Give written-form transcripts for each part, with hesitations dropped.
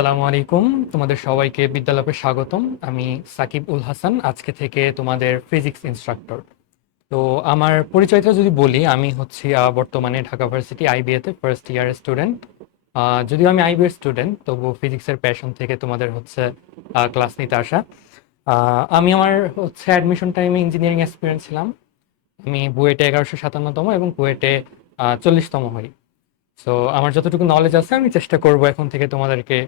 আসসালামু আলাইকুম। তোমাদের সবাইকে বিদ্যালয়ে স্বাগতম। আমি সাকিব উল হাসান, আজকে থেকে তোমাদের ফিজিক্স ইনস্ট্রাক্টর। তো আমার পরিচয়টা যদি বলি, আমি হচ্ছি বর্তমানে ঢাকা ভার্সিটি আইবিএতে ফার্স্ট ইয়ারের স্টুডেন্ট। যদিও আমি আইবিএর স্টুডেন্ট, তবু ফিজিক্সের প্যাশন থেকে তোমাদের হচ্ছে ক্লাস নিতে আসা। আমি আমার হচ্ছে অ্যাডমিশন টাইমে ইঞ্জিনিয়ারিং অ্যাসপিরেন্ট ছিলাম। আমি বুয়েটে 1157তম এবং কুয়েটে 40তম হই। সো আমার যতটুকু নলেজ আছে আমি চেষ্টা করব এখন থেকে তোমাদেরকে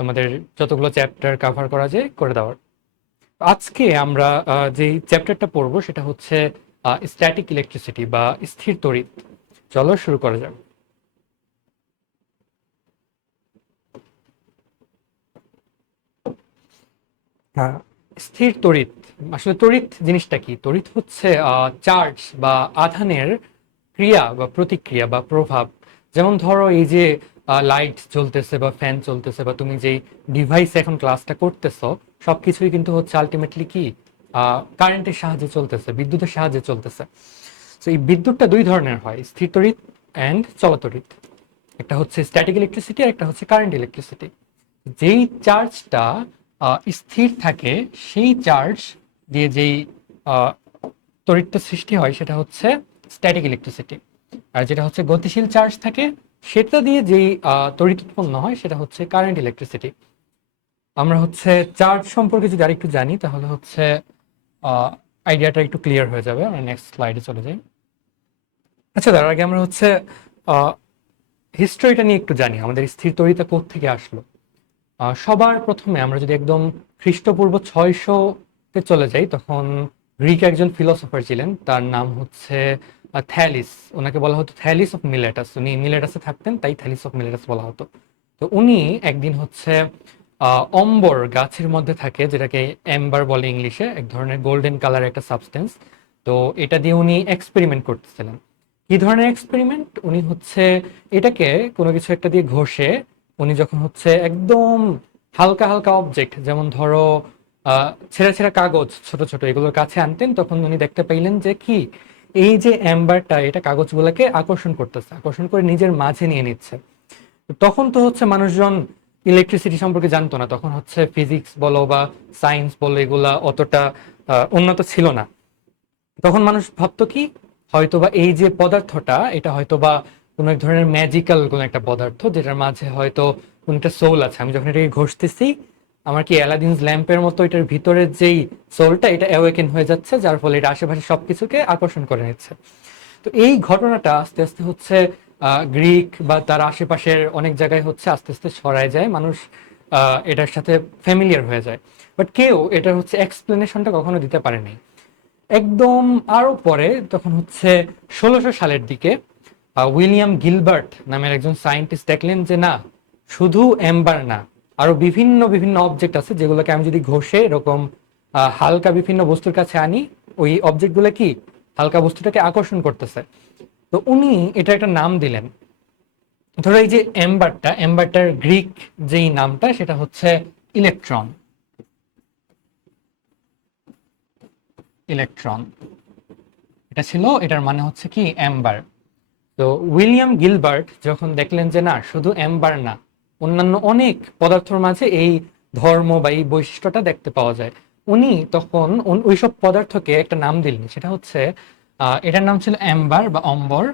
তোমাদের যতগুলো চ্যাপ্টার কভার করা যায় করে দেওয়ার। আজকে আমরা যে চ্যাপ্টারটা পড়বো সেটা হচ্ছে স্ট্যাটিক ইলেকট্রিসিটি বা স্থির তড়িৎ। চলো শুরু করা যাক। হ্যাঁ, স্থির তড়িৎ। আসলে তড়িৎ জিনিসটা কি? তড়িৎ হচ্ছে চার্জ বা আধানের ক্রিয়া বা প্রতিক্রিয়া বা প্রভাব। যেমন ধরো এই যে লাইট জ্বলতেছে বা ফ্যান চলতেছে বা তুমি যেই ডিভাইসে এখন ক্লাসটা করতেছো, সবকিছুই কিন্তু হচ্ছে আলটিমেটলি কি কারেন্টের সাহায্যে চলতেছে, বিদ্যুতের সাহায্যে চলতেছে। তো এই বিদ্যুৎটা দুই ধরনের হয়, স্থির তড়িৎ অ্যান্ড চলতড়িৎ। একটা হচ্ছে স্ট্যাটিক ইলেকট্রিসিটি আর একটা হচ্ছে কারেন্ট ইলেকট্রিসিটি। যেই চার্জটা স্থির থাকে, সেই চার্জ দিয়ে যেই আহ, তড়িৎটা সৃষ্টি হয় সেটা হচ্ছে স্ট্যাটিক ইলেকট্রিসিটি। আর যেটা হচ্ছে গতিশীল চার্জ থাকে, সেটা দিয়ে যেই তড়িৎ উৎপন্ন হয় সেটা হচ্ছে কারেন্ট ইলেকট্রিসিটি। আমরা হচ্ছে চার্জ সম্পর্কে যদি আরেকটু জানি তাহলে হচ্ছে আইডিয়াটা একটু ক্লিয়ার হয়ে যাবে। আমরা নেক্সট স্লাইডে চলে যাই। আচ্ছা, তার আগে আমরা হচ্ছে হিস্ট্রিটা নিয়ে একটু জানি, আমাদের স্থির তড়িৎটা কোত্থেকে আসলো। সবার প্রথমে আমরা যদি একদম খ্রিস্টপূর্ব 600-তে চলে যাই, তখন গ্রিক একজন ফিলোসফার ছিলেন, তার নাম হচ্ছে থ্যালিস। ওনাকে বলা হতো থ্যালিস অফ মিলেটাস। উনি মিলেটাসে থাকতেন, তাই থ্যালিস অফ মিলেটাস বলা হতো। তো উনি একদিন হচ্ছে অম্বর গাছের মধ্যে থাকে, যেটাকে এম্বার বলে ইংলিশে, এক ধরনের গোল্ডেন কালার একটা সাবস্টেন্স। তো এটা দিয়ে উনি এক্সপেরিমেন্ট করতেছিলেন। কি ধরনের এক্সপেরিমেন্ট? উনি হচ্ছে এটাকে কোনো কিছু একটা দিয়ে ঘষে উনি যখন হচ্ছে একদম হালকা হালকা অবজেক্ট, যেমন ধরো ছেঁড়া ছেঁড়া কাগজ ছোট ছোট, এগুলোর কাছে আনতেন, তখন উনি দেখতে পাইলেন যে কি এই যে অ্যাম্বারটা এটা কাগজগুলোকে আকর্ষণ করতেছে, আকর্ষণ করে নিজের মাঝে নিয়ে নিচ্ছে। তো তখন তো হচ্ছে মানুষজন ইলেকট্রিসিটি সম্পর্কে জানতো না, তখন হচ্ছে ফিজিক্স বলো বা সায়েন্স বলো এগুলা অতটা উন্নত ছিল না। তখন মানুষ ভাবতো কি, হয়তোবা এই যে পদার্থটা এটা হয়তোবা কোনো এক ধরনের ম্যাজিক্যাল কোনো একটা পদার্থ, যেটার মাঝে হয়তো কোনো একটা সোল আছে। আমি যখন এটাকে ঘষতেছি, আমার কি অ্যালাদিনস ল্যাম্পের মতো এটার ভিতরের যেই সোলটা এটা অ্যাওয়েকেন হয়ে যাচ্ছে, যার ফলে এটা আশেপাশে সবকিছুকে আকর্ষণ করে নিচ্ছে। তো এই ঘটনাটা আস্তে আস্তে হচ্ছে গ্রিক বা তার আশেপাশের অনেক জায়গায় হচ্ছে আস্তে আস্তে ছড়ায় যায়, মানুষ এটার সাথে ফ্যামিলিয়ার হয়ে যায়। বাট কেউ এটার হচ্ছে এক্সপ্লেনেশনটা কখনো দিতে পারেনি। একদম আরো পরে তখন হচ্ছে 1600 সালের দিকে উইলিয়াম গিলবার্ট নামের একজন সায়েন্টিস্ট দেখলেন যে না, শুধু এম্বার না, আরো বিভিন্ন বিভিন্ন অবজেক্ট আছে যেগুলোকে আমি যদি ঘষে এরকম হালকা বিভিন্ন বস্তুর কাছে আনি, ওই অবজেক্টগুলো কি হালকা বস্তুটাকে আকর্ষণ করতেছে। তো উনি এটা একটা নাম দিলেন। ধরো এই যে এম্বারটা, এম্বারটার গ্রিক যেই নামটা সেটা হচ্ছে ইলেকট্রন। ইলেকট্রন এটা ছিল, এটার মানে হচ্ছে কি এম্বার। তো উইলিয়াম গিলবার্ট যখন দেখলেন যে না, শুধু এম্বার না, অন্যান্য অনেক পদার্থের মাঝে এই ধর্ম বা এই বৈশিষ্ট্যটা দেখতে পাওয়া যায়, উনি তখন ওইসব পদার্থকে একটা নাম দিলেন, সেটা হচ্ছে এটার নাম ছিল এম্বার বা অম্বর।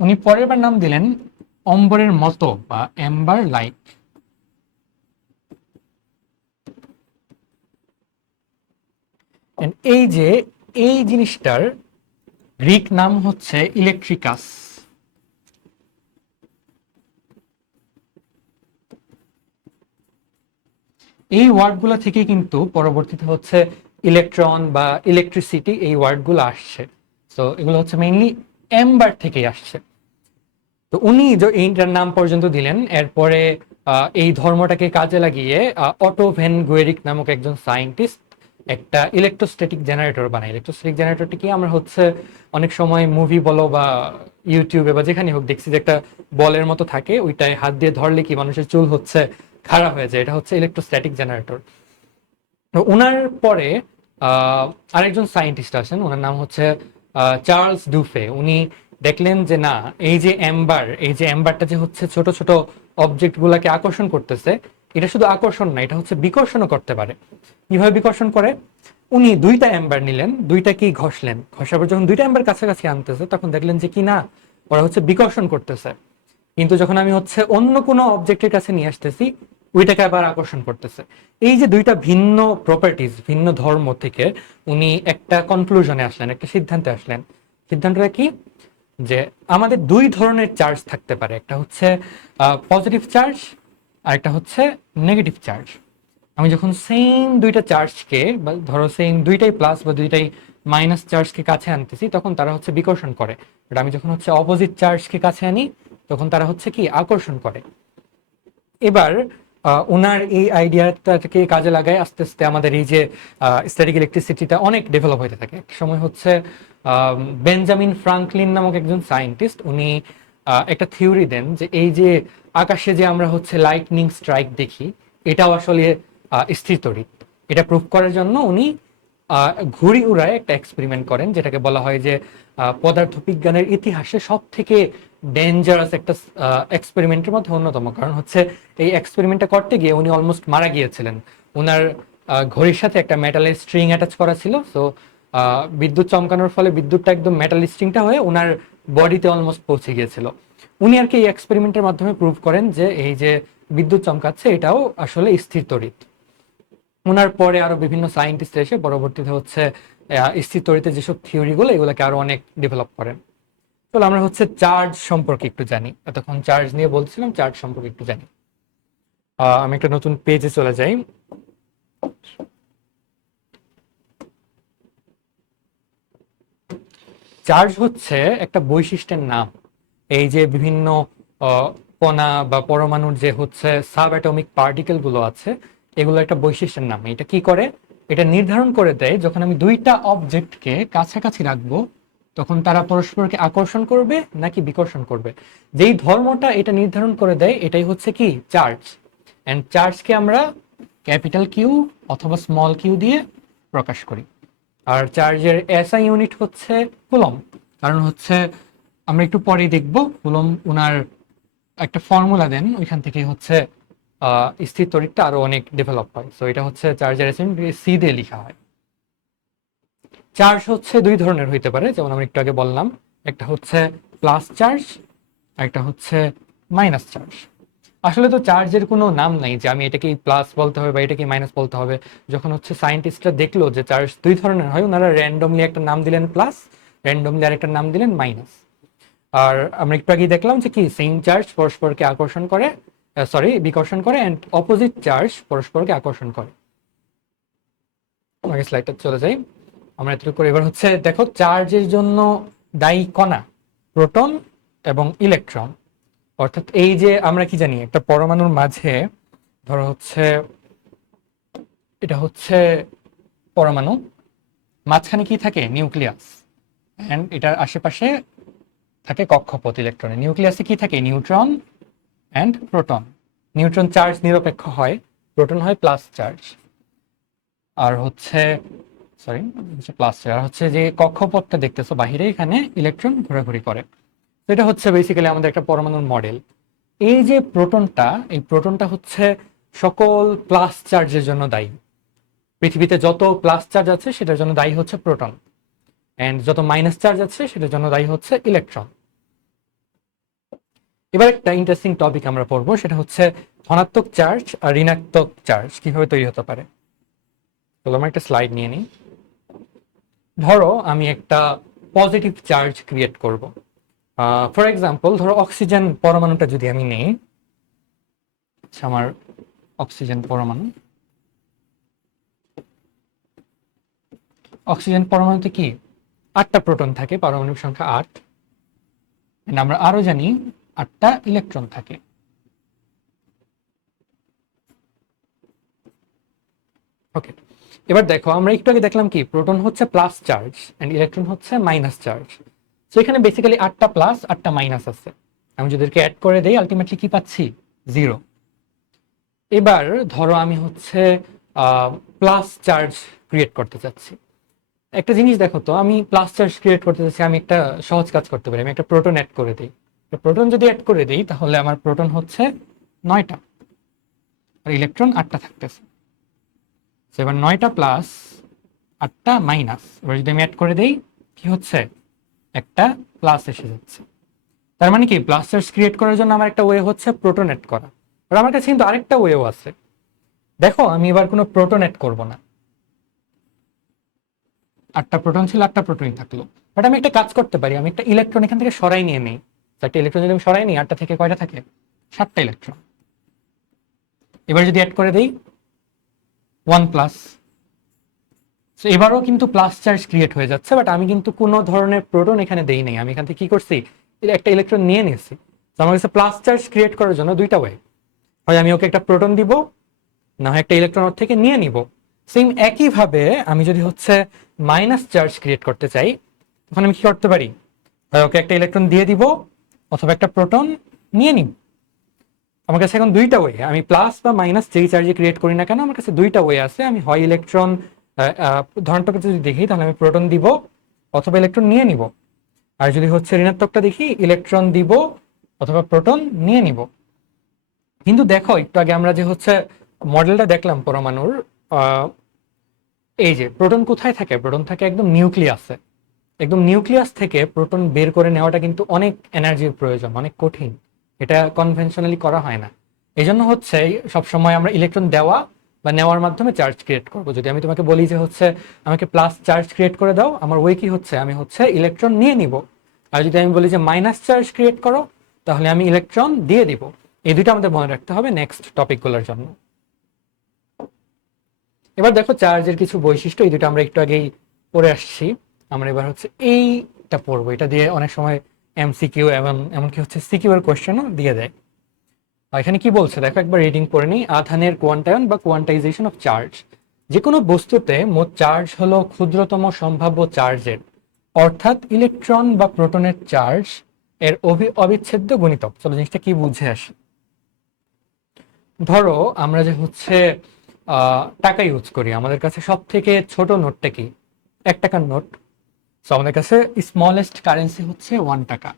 উনি পরের বার নাম দিলেন অম্বরের মতো বা এম্বার লাইক। এই যে এই জিনিসটার গ্রিক নাম হচ্ছে ইলেকট্রিকাস। এই ওয়ার্ডগুলো থেকে কিন্তু পরবর্তীতে হচ্ছে ইলেকট্রন বা ইলেকট্রিসিটি এই ওয়ার্ডগুলো আসছে। তো এগুলো হচ্ছে মেইনলি এম্বার থেকেই আসছে। তো উনি যে এইটার নাম পর্যন্ত দিলেন, এরপরে এই ধর্মটাকে কাজে লাগিয়ে অটো ভেন গুয়েরিক নামক একজন সায়েন্টিস্ট একটা ইলেকট্রোস্ট্যাটিক জেনারেটর বানায়। ইলেকট্রোস্ট্যাটিক জেনারেটরটি কি আমরা হচ্ছে অনেক সময় মুভি বলো বা ইউটিউবে বা যেখানে হোক দেখছি যে একটা বলের মতো থাকে, ওইটায় হাত দিয়ে ধরলে কি মানুষের চুল হচ্ছে খাড়া হয়ে যায়, এটা হচ্ছে ইলেকট্রোস্ট্যাটিক জেনারেটর। তো ওনার পরে আরেকজন সায়েন্টিস্ট আছেন, ওনার নাম হচ্ছে চার্লস ডুফে। উনি দেখলেন যে না, এই যে অ্যাম্বারটা যে হচ্ছে ছোট ছোট অবজেক্ট গুলাকে আকর্ষণ করতেছে, এটা শুধু আকর্ষণ না, এটা হচ্ছে বিকর্ষণও করতে পারে। কিভাবে বিকর্ষণ করে? উনি দুইটা অ্যাম্বার নিলেন, দুইটাকেই ঘষলেন, ঘষার পর যখন দুইটা অ্যাম্বার কাছাকাছি আনতেছে তখন দেখলেন যে কি না, ওরা হচ্ছে বিকর্ষণ করতেছে। কিন্তু যখন আমি হচ্ছে অন্য কোনো অবজেক্টের কাছে নিয়ে আসতেছি, ওইটাকে আবার আকর্ষণ করতেছে। এই যে দুইটা ভিন্ন প্রপার্টিজ, ভিন্ন ধর্ম থেকে উনি একটা কনক্লুশনে আসলেন, একটা সিদ্ধান্তে আসলেন। সিদ্ধান্তটা কি? যে আমাদের দুই ধরনের চার্জ থাকতে পারে, একটা হচ্ছে পজিটিভ চার্জ আর একটা হচ্ছে নেগেটিভ চার্জ। আমি যখন সেম দুইটা চার্জকে, বা ধরো সেম দুইটাই প্লাস বা দুইটাই মাইনাস চার্জকে কাছে আনতেছি, তখন তারা হচ্ছে বিকর্ষণ করে। বাট আমি যখন হচ্ছে অপোজিট চার্জকে কাছে আনি, তখন তারা হচ্ছে কি আকর্ষণ করে। এবার ওনার এই আইডিয়াটাকে কাজে লাগায় আস্তে আস্তে আমাদের এই যে স্ট্যাটিক ইলেকট্রিসিটিটা অনেক ডেভেলপ হতে থাকে। একটা সময় হচ্ছে বেঞ্জামিন ফ্রাঙ্কলিন নামক একজন সায়েন্টিস্ট, উনি একটা থিওরি দেন যে এই যে আকাশে যে আমরা হচ্ছে লাইটনিং স্ট্রাইক দেখি, এটাও আসলে স্থির তড়িৎ। এটা প্রুভ করার জন্য উনি ঘুড়ি উড়ায় একটা এক্সপেরিমেন্ট করেন, যেটাকে বলা হয় যে পদার্থবিজ্ঞানের ইতিহাসে সব থেকে ডেঞ্জারাস একটা এক্সপেরিমেন্টের মধ্যে অন্যতম। কারণ হচ্ছে এই এক্সপেরিমেন্টটা করতে গিয়ে উনি অলমোস্ট মারা গিয়েছিলেন। ওনার ঘড়ির সাথে একটা মেটালের স্ট্রিং অ্যাটাচ করা ছিল, সো বিদ্যুৎ চমকানোর ফলে বিদ্যুৎটা একদম মেটাল স্ট্রিংটা হয়ে ওনার বডিতে অলমোস্ট পৌঁছে গিয়েছিল। উনি আর কি এই এক্সপেরিমেন্টের মাধ্যমে প্রুভ করেন যে এই যে বিদ্যুৎ চমকাচ্ছে, এটাও আসলে স্থির তড়িৎ। ওনার পরে আরো বিভিন্ন সায়েন্টিস্ট এসে পরবর্তীতে হচ্ছে স্থির তড়িতের যেসব থিওরিগুলো, এগুলোকে আরো অনেক ডেভেলপ করেন। তো আমরা হচ্ছে চার্জ সম্পর্কে একটু জানি। এতক্ষণ চার্জ নিয়ে বলছিলাম, চার্জ সম্পর্কে একটু জানি। আমি একটা নতুন পেজে চলে যাই। চার্জ হচ্ছে একটা বৈশিষ্ট্যের নাম। এই যে বিভিন্ন কণা বা পরমাণুর যে হচ্ছে সাব অ্যাটমিক পার্টিকেল গুলো আছে, এগুলো একটা বৈশিষ্ট্যের নাম। এটা কি করে? এটা নির্ধারণ করে দেয় যখন আমি দুইটা অবজেক্টকে কাছাকাছি রাখবো, তখন তারা পরস্পরকে আকর্ষণ করবে নাকি বিকর্ষণ করবে। যেই ধর্মটা এটা নির্ধারণ করে দেয়, এটাই হচ্ছে কি চার্জ। এন্ড চার্জকে আমরা ক্যাপিটাল কিউ অথবা স্মল কিউ দিয়ে প্রকাশ করি। আর চার্জের এসআই ইউনিট হচ্ছে কুলম। কারণ হচ্ছে আমরা একটু পরেই দেখব, কুলম ওনার একটা ফর্মুলা দেন, ওইখান থেকে হচ্ছে স্থির তড়িৎটা আরো অনেক ডেভেলপ হয়। সো এটা হচ্ছে চার্জের এসআই ইউনিট সি দিয়ে লেখা হয়। চার্জ হচ্ছে দুই ধরনের হইতে পারে, যেমন আমরা একটু আগে বললাম, একটা হচ্ছে প্লাস চার্জ আর একটা হচ্ছে মাইনাস চার্জ। আসলে তো চার্জের কোনো নাম নাই যে আমি এটাকে প্লাস বলতে হবে বা এটাকে মাইনাস বলতে হবে। যখন হচ্ছে সায়েন্টিস্টরা দেখলো যে চার্জ দুই ধরনের হয়, ওনারা র্যান্ডমলি একটা নাম দিলেন প্লাস, র্যান্ডমলি আরেকটা নাম দিলেন মাইনাস। আর আমরা একটু আগে দেখলাম যে কি সেম চার্জ পরস্পরকে আকর্ষণ করে, বিকর্ষণ করে, এন্ড অপোজিট চার্জ পরস্পরকে আকর্ষণ করে। আমাকে স্লাইডটা চলে যাই। আমরা এতটুকু করে এবার হচ্ছে দেখো, চার্জের জন্য দায়ী কণা, প্রোটন এবং ইলেকট্রন। অর্থাৎ এই যে আমরা কি জানি, একটা পরমাণুর মাঝে ধরো হচ্ছে এটা হচ্ছে পরমাণু, মাঝখানে কি থাকে? নিউক্লিয়াস। এন্ড এটার আশেপাশে থাকে কক্ষপথ ইলেকট্রনের। নিউক্লিয়াসে কি থাকে? Neutron and proton. Neutron charge নিরপেক্ষ হয়, প্রোটন হয় প্লাস চার্জ। আর হচ্ছে প্লাস চার্জ। আর হচ্ছে যে কক্ষপথটা দেখতেছো বাহিরে, এখানে ইলেকট্রন ঘোরাঘুরি করে। তো এটা হচ্ছে বেসিক্যালি আমাদের একটা পরমাণুর মডেল। এই যে প্রোটনটা, এই প্রোটনটা হচ্ছে সকল প্লাস চার্জের জন্য দায়ী। পৃথিবীতে যত প্লাস চার্জ আছে সেটার জন্য দায়ী হচ্ছে প্রোটন, এন্ড যত মাইনাস চার্জ আছে সেটার জন্য দায়ী হচ্ছে ইলেকট্রন। এবার একটা ইন্টারেস্টিং টপিক আমরা পড়বো, সেটা হচ্ছে ধনাত্মক চার্জ আর ঋণাত্মক চার্জ কিভাবে তৈরি হতে পারে। চলো আমরা একটা স্লাইড নিয়ে নিই। ধরো আমি একটা পজিটিভ চার্জ ক্রিয়েট করব। ফর এক্সাম্পল, ধরো অক্সিজেন পরমাণুটা যদি আমি নেই, আমার অক্সিজেন পরমাণু, অক্সিজেন পরমাণুতে কি 8টা প্রোটন থাকে, পারমাণবিক সংখ্যা 8। আমরা আরো জানি 8টা ইলেকট্রন থাকে। ওকে, এবার দেখো আমরা একটু আগে দেখলাম কি প্রোটন হচ্ছে প্লাস চার্জ এন্ড ইলেকট্রন হচ্ছে মাইনাস চার্জ। তো এখানে বেসিক্যালি 8টা প্লাস 8টা মাইনাস আছে। আমি যদি অ্যাড করে দেই, আলটিমেটলি কি পাচ্ছি? 0। এবার ধরো আমি হচ্ছে প্লাস চার্জ ক্রিয়েট করতে চাচ্ছি, একটা জিনিস দেখো তো, আমি প্লাস চার্জ ক্রিয়েট করতে চাচ্ছি, আমি একটা সহজ কাজ করতে পারি, আমি একটা প্রোটন অ্যাড করে দিই। প্রোটন যদি অ্যাড করে দিই তাহলে আমার প্রোটন হচ্ছে 9টা আর ইলেকট্রন 8টা থাকতেছে। এবার 9টা প্লাস 8টা মাইনাস, এবার যদি আমি অ্যাড করে দিই কি হচ্ছে, একটা প্লাস এসে যাচ্ছে। তার মানে কি প্লাস চার্জ ক্রিয়েট করার জন্য আমার একটা ওয়ে হচ্ছে প্রোটন অ্যাড করা। আর আমার কাছে কিন্তু আরেকটা ওয়েও আছে। দেখো আমি এবার কোনো প্রোটন অ্যাড করব না, 8টা প্রোটন ছিল 8টা প্রোটনই থাকলো। বাট আমি একটা কাজ করতে পারি, আমি একটা ইলেকট্রন এখান থেকে সরাই নিয়ে নিই। একটা ইলেকট্রন যদি আমি সরাই নিই, 8টা থেকে কয়টা থাকে, 7টা ইলেকট্রন। এবার যদি অ্যাড করে দেই 1 প্লাস, এবারও কিন্তু প্লাস চার্জ ক্রিয়েট হয়ে যাচ্ছে, বাট আমি কিন্তু কোনো ধরনের প্রোটন এখানে দেই নাই। আমি এখান থেকে কি করছি, একটা ইলেকট্রন নিয়ে নিয়েছি। তো আমার কাছে প্লাস চার্জ ক্রিয়েট করার জন্য দুইটা ওয়ে, হয় আমি ওকে একটা প্রোটন দিব, না হয় একটা ইলেকট্রন ওর থেকে নিয়ে নিব। সেম একইভাবে আমি যদি হচ্ছে মাইনাস চার্জ ক্রিয়েট করতে চাই, তখন আমি কি করতে পারি, হয় ওকে একটা ইলেকট্রন দিয়ে দিব অথবা একটা প্রোটন নিয়ে নিব। আমার কাছে এখন দুইটা ওয়ে, আমি প্লাস বা মাইনাস যেই চার্জে ক্রিয়েট করি না কেন, আমার কাছে দুইটা ওয়ে আছে। আমি হয় ইলেকট্রন ধনাত্মকটা যদি দেখি তাহলে আমি প্রোটন দিব অথবা ইলেকট্রন নিয়ে নিব, আর যদি হচ্ছে ঋণাত্মকটা দেখি ইলেকট্রন দিব অথবা প্রোটন নিয়ে নিব। কিন্তু দেখো একটু আগে আমরা যে হচ্ছে মডেলটা দেখলাম পরমাণুর, এই যে প্রোটন কোথায় থাকে, প্রোটন থাকে একদম নিউক্লিয়াসে। একদম নিউক্লিয়াস থেকে প্রোটন বের করে নেওয়াটা কিন্তু অনেক এনার্জির প্রয়োজন, অনেক কঠিন, এটা কনভেনশনালি করা হয় না। এই জন্য হচ্ছে সবসময় আমরা ইলেকট্রন দেওয়া বা নেওয়ার মাধ্যমে চার্জ ক্রিয়েট করবো। যদি আমি তোমাকে বলি যে হচ্ছে আমাকে প্লাস চার্জ ক্রিয়েট করে দাও, আমার ওয়ে কি হচ্ছে, আমি হচ্ছে ইলেকট্রন নিয়ে নিব। আর যদি আমি বলি যে মাইনাস চার্জ ক্রিয়েট করো, তাহলে আমি ইলেকট্রন দিয়ে দিব। এই দুটো আমাদের মনে রাখতে হবে নেক্সট টপিকগুলোর জন্য। এবার দেখো চার্জের কিছু বৈশিষ্ট্য, এই দুটো আমরা একটু আগেই পড়ে আসছি। আমরা এবার হচ্ছে এইটা পড়বো, এটা দিয়ে অনেক সময় এমসিকিউ এবং এমনকি হচ্ছে সিকিউ এর কোয়েশ্চেনও দিয়ে দেয়। এখানে কি বলছে দেখো, একবার রিডিং করে নিই। আধানের কোয়ান্টায়ন বা কোয়ান্টাইজেশন অফ চার্জ, যে কোনো বস্তুতে মোট চার্জ হলো ক্ষুদ্রতম সম্ভাব্য চার্জের, অর্থাৎ ইলেকট্রন বা প্রোটনের চার্জ এর অবিচ্ছেদ্য গুণিতক। চলো জিনিসটা কি বুঝে আসে। ধরো আমরা যে হচ্ছে টাকা ইউজ করি, আমাদের কাছে সব থেকে ছোট নোটটা কি, 1 টাকার নোট। তো আমাদের কাছে স্মলেস্ট কারেন্সি হচ্ছে 1 টাকা।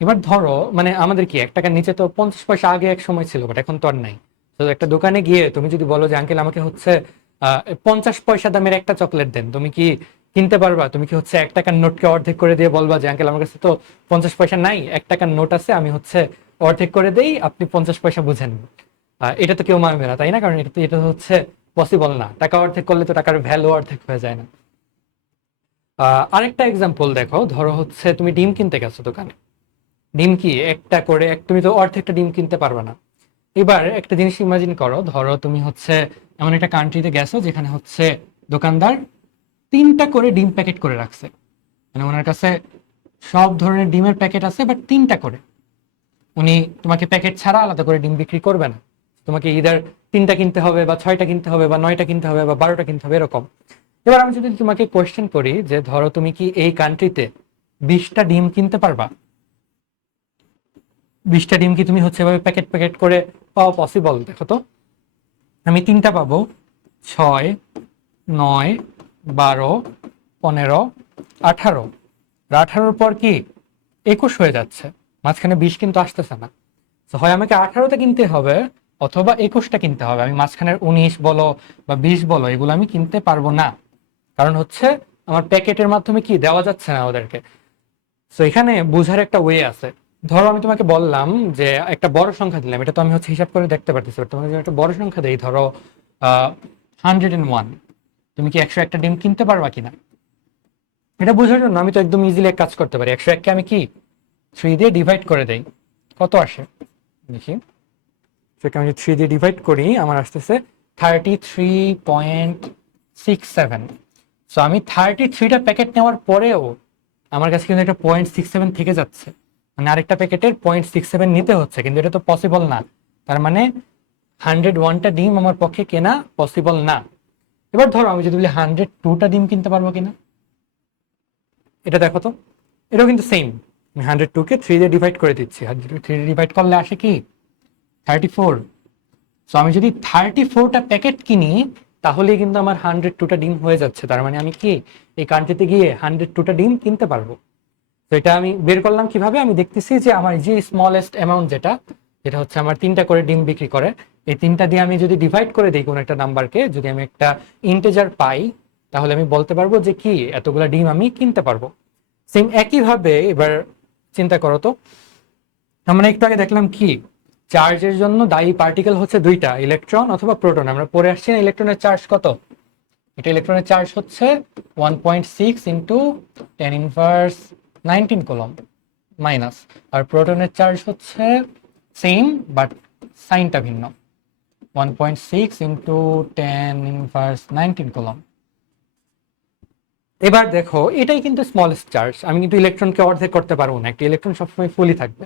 এবার ধরো মানে আমাদের কি 1 টাকার নিচে তো 50 পয়সা আগে এক সময় ছিল, বাট এখন তো আর নাই। তো একটা দোকানে গিয়ে তুমি যদি বলো যে আঙ্কেল আমাকে হচ্ছে 50 পয়সা দামের একটা চকলেট দেন, তুমি কি কিনতে পারবা? তুমি কি হচ্ছে 1 টাকার নোটকে অর্ধেক করে দিয়ে বলবা যে আঙ্কেল আমার কাছে তো 50 পয়সা নাই, 1 টাকার নোট আছে, আমি হচ্ছে অর্ধেক করে দেই, আপনি 50 পয়সা বুঝেন? এটা তো কেউ মানবে না, তাই না? কারণ এটা হচ্ছে পসিবল না, টাকা অর্ধেক করলে তো টাকার ভ্যালু অর্ধেক হয়ে যায় না। আরেকটা এক্সাম্পল দেখো, ধরো হচ্ছে তুমি ডিম কিনতে গেছো দোকানে। ডিম কি একটা করে তুমি তো অর্ধেকটা ডিম কিনতে পারবে না। এবার একটা জিনিস ইমাজিন করো, ধরো তুমি হচ্ছে এমন একটা কান্ট্রিতে গেছো যেখানে হচ্ছে দোকানদার 3টা করে ডিম প্যাকেট করে রাখছে। মানে ওনার কাছে সব ধরনের ডিমের প্যাকেট আছে, বাট 3টা করে। উনি তোমাকে প্যাকেট ছাড়া আলাদা করে ডিম বিক্রি করবে না। তোমাকে ইদার 3টা কিনতে হবে বা 6টা কিনতে হবে বা 9টা কিনতে হবে বা 12টা কিনতে হবে, এরকম। এবার আমি যদি তোমাকে কোয়েশ্চেন করি যে ধরো তুমি কি এই কান্ট্রিতে 20টা ডিম কিনতে পারবা? 20টা ডিম কি তুমি হচ্ছে এভাবে প্যাকেট প্যাকেট করে পাওয়া পসিবল? দেখো তো, আমি 3টা পাবো, 6, 9, 12, 15, 18। 18-র পর কি 21 হয়ে যাচ্ছে, মাঝখানে 20 কিন্তু আসতেছে না। তো হয় আমাকে 18টা কিনতে হবে অথবা 21টা কিনতে হবে। আমি মাঝখানের 19 বলো বা 20 বলো, এগুলো আমি কিনতে পারবো না, কারণ হচ্ছে আমার প্যাকেটের মাধ্যমে কি দেওয়া যাচ্ছে না ওদেরকে। তো এখানে বোঝার একটা ওয়ে আছে। ধরো আমি তোমাকে বললাম যে একটা বড় সংখ্যা দিলাম, এটা তো আমি হচ্ছে হিসাব করে দেখতে পারতেছি, তোমাকে যদি একটা বড় সংখ্যা দেই, ধরো 101, তুমি কি 101টা ডিম কিনতে পারবা কিনা? এটা বোঝার জন্য আমি তো একদম ইজিলি এক কাজ করতে পারি, 101কে আমি কি 3 দিয়ে ডিভাইড করে দেই, কত আসে দেখি। সেটাকে আমি 3 দিয়ে ডিভাইড করি, আমার আসতেছে 33.67। সো আমি 33টা প্যাকেট নেওয়ার পরেও আমার কাছে কিন্তু একটা 0.67 থেকে যাচ্ছে, মানে আরেকটা প্যাকেটের 0.67 নিতে হচ্ছে, কিন্তু এটা তো পসিবল না। তার মানে 101টা ডিম আমার পক্ষে কেনা পসিবল না। এবার ধরো আমি যদি বলি 102টা ডিম কিনতে পারবো কিনা, এটা দেখো তো, এটাও কিন্তু সেম। আমি 102কে 3 দিয়ে ডিভাইড করে দিচ্ছি, আর 3 দিয়ে ডিভাইড করলে আসে কি 34। সো আমি যদি 34টা প্যাকেট কিনি তাহলে কিন্তু আমার 102টা ডিম হয়ে যাচ্ছে, তার মানে আমি কি এই কান্ট্রিতে গিয়ে 102টা ডিম কিনতে পারবো। তো এটা আমি বের করলাম কিভাবে, আমি দেখতেছি যে আমার যে স্মলেস্ট অ্যামাউন্ট যেটা যেটা হচ্ছে আমার 3টা করে ডিম বিক্রি করে, এই 3টা দিয়ে আমি যদি ডিভাইড করে দিই কোনো একটা নাম্বারকে, যদি আমি একটা ইন্টিজার পাই তাহলে আমি বলতে পারবো যে কি এতগুলা ডিম আমি কিনতে পারবো। সেম একইভাবে এবার চিন্তা করো তো, আমরা একটু আগে দেখলাম কি চার্জের জন্য দায়ী পার্টিকেল হচ্ছে দুইটা, ইলেকট্রন অথবা প্রোটন। আমরা পড়ে আসছি না ইলেকট্রনের চার্জ কত, এটা ইলেকট্রনের চার্জ হচ্ছে 1.6 ইন্টু 10⁻19 কুলম্ব মাইনাস, আর প্রোটনের চার্জ হচ্ছে সেম বাট সাইনটা ভিন্ন, 1.6 ইন্টু 10⁻19 কুলম্ব। এবার দেখো এটাই কিন্তু স্মলেস্ট চার্জ, আমি কিন্তু ইলেকট্রনকে অর্ধেক করতে পারবো না, একটা ইলেকট্রন সবসময় ফুলই থাকবে।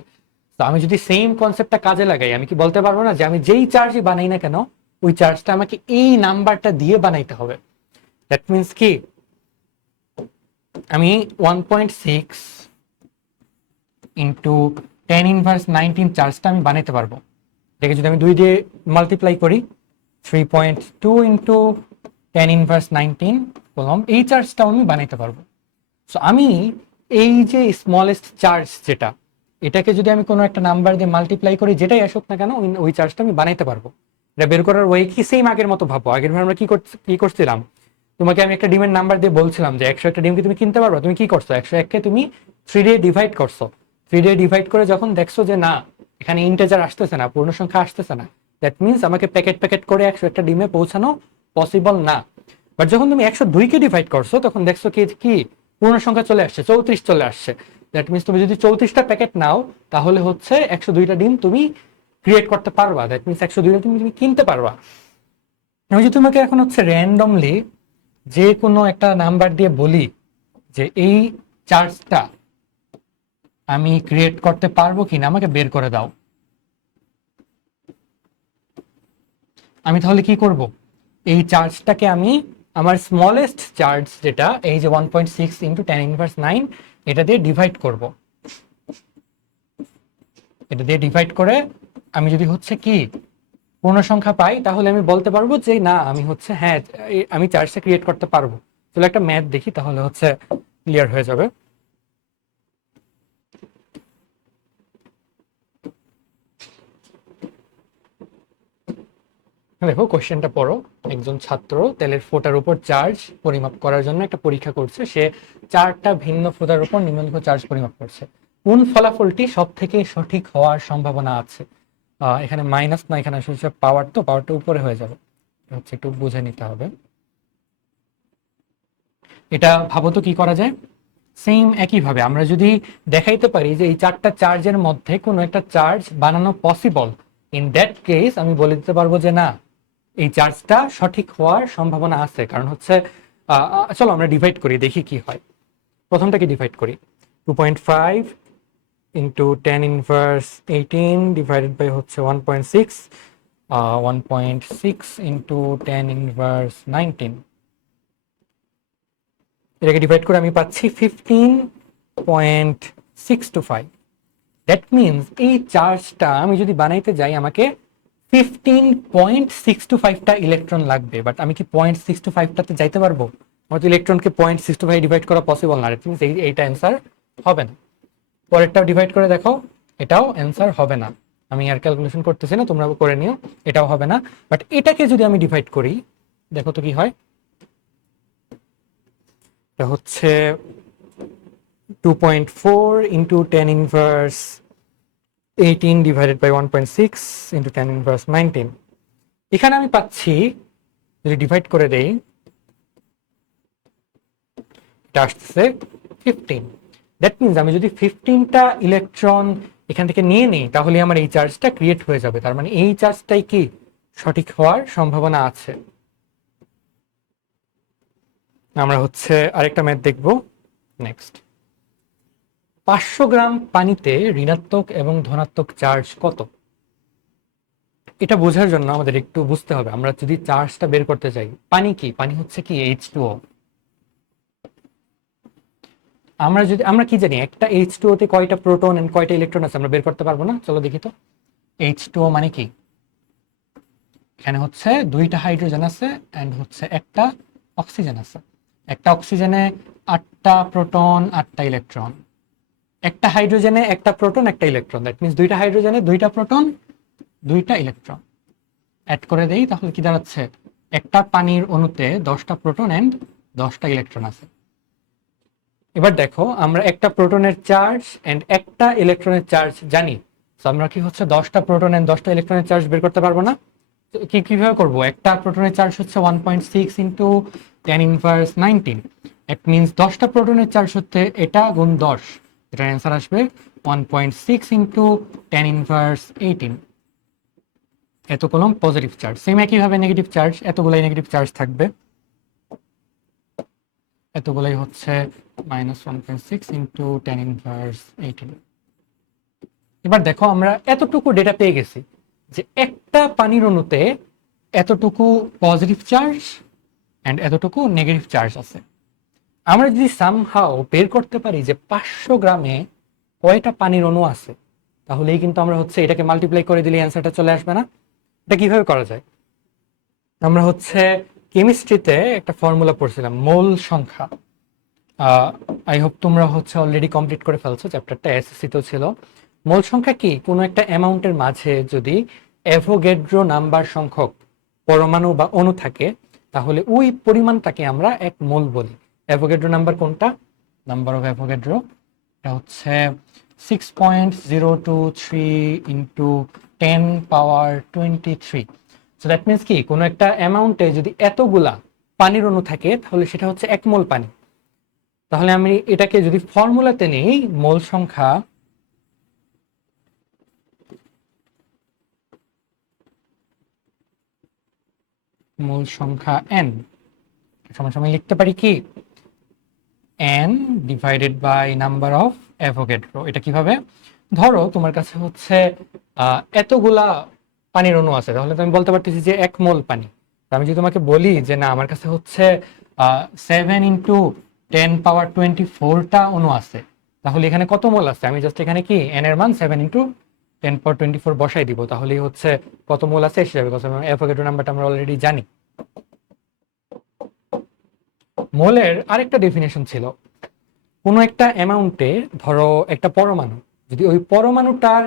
তো আমি যদি সেম কনসেপ্টটা কাজে লাগাই, আমি কি বলতে পারবো না যে আমি যেই চার্জই বানাই না কেন ওই চার্জটা আমাকে এই নাম্বারটা দিয়ে বানাইতে হবে। দ্যাট মিনস কি আমি 1.6 ইন্টু 10⁻19 চার্জটা আমি বানাইতে পারবো। এটাকে যদি আমি 2 দিয়ে মাল্টিপ্লাই করি 3.2 ইন্টু 10⁻19 কুলম্ব, এই চার্জটাও আমি বানাইতে পারবো। সো আমি এই যে স্মলেস্ট চার্জ যেটা, এটাকে যদি আমি কোনো একটা নাম্বার দিয়ে মাল্টিপ্লাই করি যেটাই আসুক না কেন ওই চার্জটা আমি বানাইতে পারবো। এটা বের করার ওয়ে কি সেম আগের মতো ভাবো। আগের বার আমরা কি করছিলাম, তোমাকে আমি একটা ডিমের নাম্বার দিয়ে বলছিলাম যে 101টা ডিম কি তুমি কিনতে পারবে, তুমি কি করছো 101কে তুমি 3 দিয়ে ডিভাইড করছো, 3 দিয়ে ডিভাইড করে যখন দেখছো যে না এখানে ইন্টিজার আসতেছে না, পূর্ণ সংখ্যা আসতেছে না, দ্যাট মিনস আমাকে প্যাকেট প্যাকেট করে 101টা ডিমে পৌঁছানো পসিবল না। বাট যখন তুমি 102কে ডিভাইড করছো তখন দেখছো কি কি পূর্ণ সংখ্যা চলে আসছে, 34 চলে আসছে। দ্যাট মিনস তুমি যদি 34টা প্যাকেট নাও তাহলে হচ্ছে 102টা ডিম তুমি ক্রিয়েট করতে পারবা, দ্যাট মিনস 102টা ডিম তুমি কিনতে পারবা। আমি যদি তোমাকে এখন হচ্ছে র্যান্ডমলি যে কোনো একটা নাম্বার দিয়ে বলি যে এই চার্জটা আমি ক্রিয়েট করতে পারবো কিনা আমাকে বের করে দাও, আমি তাহলে কি করব, এই চার্জটাকে আমি আমার স্মলেস্ট চার্জ যেটা এই যে 1.6 ইন্টু 10⁻9 এটা দিয়ে ডিভাইড করব। এটা দিয়ে ডিভাইড করে আমি যদি হচ্ছে কি পূর্ণ সংখ্যা পাই তাহলে আমি বলতে পারবো যে না আমি হচ্ছে হ্যাঁ আমি চার্জটা ক্রিয়েট করতে পারবো। চলো একটা ম্যাথ দেখি তাহলে হচ্ছে ক্লিয়ার হয়ে যাবে। দেখো কোশ্চেনটা পড়ো, একজন ছাত্র তেলের ফোঁটার উপর চার্জ পরিমাপ করার জন্য একটা পরীক্ষা করছে, সে 4টা ভিন্ন ফোঁটার উপর নিম্নলিখিত চার্জ পরিমাপ করছে, কোন ফলাফলটি সব থেকে সঠিক হওয়ার সম্ভাবনা আছে। এখানে মাইনাস না, এখানে আসলে পাওয়ার, তো পাওয়ারটা উপরে হয়ে যাবে, হচ্ছে একটু বুঝে নিতে হবে। এটা ভাবো তো কি করা যায়। সেম একইভাবে আমরা যদি দেখাইতে পারি যে এই 4টা চার্জের মধ্যে কোনো একটা চার্জ বানানো পসিবল, ইন দ্যাট কেস আমি বলে দিতে পারবো যে না এই চার্জটা সঠিক হওয়ার সম্ভাবনা আছে। কারণ হচ্ছে চলো আমরা ডিভাইড করি দেখি কি হয়। প্রথমটাকে ডিভাইড করি 2.5 ইন্টু 10⁻18 ডিভাইডেড বাই হচ্ছে 1.6, 1.6 ইন্টু 10⁻19, এটাকে ডিভাইড করে আমি পাচ্ছি 15.625। দ্যাট মিনস এই চার্জটা আমি যদি বানাইতে যাই আমাকে 15.625টা ইলেকট্রন লাগবে, বাট আমি কি 0.625টাতে যাইতে পারবো, আমার তো ইলেকট্রনকে 0.625 ডিভাইড করা পসিবল না, দ্যাট মিনস এইটা অ্যান্সার হবে না। পরেরটাও ডিভাইড করে দেখো, এটাও অ্যান্সার হবে না। আমি আর ক্যালকুলেশন করতেছি না, তোমরা করে নিও, এটাও হবে না। বাট এটাকে যদি আমি ডিভাইড করি দেখো তো কি হয়, এটা হচ্ছে 2.4 ইন্টু 10⁻18 ডিভাইডেড বাই 1.6 ইন্টু 10⁻19, এখানে আমি পাচ্ছি যদি ডিভাইড করে দেই এটা আসতেছে 15। দ্যাট মিনস আমি যদি 15টা ইলেকট্রন এখান থেকে নিয়ে নিই তাহলে আমার এই চার্জটা ক্রিয়েট হয়ে যাবে, তার মানে এই চার্জটাই কি সঠিক হওয়ার সম্ভাবনা আছে। আমরা হচ্ছে আরেকটা ম্যাথ দেখব নেক্সট। 500 গ্রাম পানিতে ঋণাত্মক এবং ধনাত্মক চার্জ কত, এটা বোঝার জন্য আমাদের একটু বুঝতে হবে, আমরা যদি চার্জটা বের করতে চাই, পানি কি, পানি হচ্ছে কি H2O। আমরা কি জানি একটা H2O তে কয়টা প্রোটন এন্ড কয়টা ইলেকট্রন আছে আমরা বের করতে পারবো না, চলো দেখি তো। H2O মানে কি, এখানে হচ্ছে দুইটা হাইড্রোজেন আছে অ্যান্ড হচ্ছে একটা অক্সিজেন আছে। একটা অক্সিজেনে 8টা প্রোটন 8টা ইলেকট্রন, একটা হাইড্রোজেনে একটা প্রোটন একটা ইলেকট্রন, দ্যাট মিনস দুইটা হাইড্রোজেনে দুইটা প্রোটন দুইটা ইলেকট্রন। অ্যাড করে দেই তাহলে কি দাঁড়াচ্ছে, একটা পানির অণুতে 10টা প্রোটন অ্যান্ড 10টা ইলেকট্রন আছে। এবার দেখো আমরা একটা প্রোটনের চার্জ অ্যান্ড একটা ইলেকট্রনের চার্জ জানি, তো আমরা কি হচ্ছে 10টা প্রোটন অ্যান্ড 10টা ইলেকট্রনের চার্জ বের করতে পারবো না? কিভাবে করবো? একটা প্রোটনের চার্জ হচ্ছে 1.6 ইন্টু 10⁻19, ইট মিনস 10টা প্রোটনের চার্জ হচ্ছে এটা গুণ 10, এটার অ্যান্সার আসবে 1.6 ইন্টু 10⁻18। এত কলম পজিটিভ চার্জ। সেম একইভাবে নেগেটিভ চার্জ, এতগুলাই নেগেটিভ চার্জ থাকবে, এতগুলাই হচ্ছে -1.6 ইন্টু 10⁻18। এবার দেখো আমরা এতটুকু ডেটা পেয়ে গেছি যে একটা পানির অণুতে এতটুকু পজিটিভ চার্জ অ্যান্ড এতটুকু নেগেটিভ চার্জ আছে। আমরা যদি সামহাও বের করতে পারি যে 500 গ্রামে কয়টা পানির অণু আছে, তাহলেই কিন্তু আমরা হচ্ছে এটাকে মাল্টিপ্লাই করে দিলে অ্যান্সারটা চলে আসবে না? এটা কিভাবে করা যায়? আমরা হচ্ছে কেমিস্ট্রিতে একটা ফর্মুলা পড়ছিলাম, মোল সংখ্যা। আই হোপ তোমরা হচ্ছে অলরেডি কমপ্লিট করে ফেলছো, চ্যাপ্টারটা এসএসসিতেও ছিল। মোল সংখ্যা কি? কোনো একটা অ্যামাউন্টের মাঝে যদি অ্যাভোগাড্রো নাম্বার সংখ্যক পরমাণু বা অণু থাকে, তাহলে ওই পরিমাণটাকে আমরা এক মোল বলি। অ্যাভোগাড্রো নাম্বার কোনটা? নাম্বার অফ অ্যাভোগাড্রো, এটা হচ্ছে 6.023 ইন্টু 10⁻23। সো দ্যাট মিনস কি, কোনো একটা অ্যামাউন্টে যদি এতগুলা পানির অণু থাকে তাহলে সেটা হচ্ছে এক মোল পানি। তাহলে আমি এটাকে যদি ফর্মুলাতে নেই, মোল সংখ্যা n সমান আমি লিখতে পারি কি, n divided by number of Avogadro. এটা কিভাবে? ধরো তোমার কাছে হচ্ছে এতগুলা পানির অণু আছে, তাহলে তো আমি বলতে পারতেছি যে এক মোল পানি। আমি যদি তোমাকে বলি যে না আমার কাছে হচ্ছে 7 × 10⁻24টা অণু আছে, তাহলে এখানে কত মোল আছে? আমি জাস্ট এখানে কি n এর মান 7 × 10⁻24 বসাই দিব, তাহলেই হচ্ছে কত মোল আছে এসে যাবে। অ্যাভোগাড্রো নাম্বারটা আমরা অলরেডি জানি। মোলের আরেকটা ডেফিনেশন ছিল, কোনো একটা অ্যামাউন্টে ধরো একটা পরমাণু, যদি ওই পরমাণুটার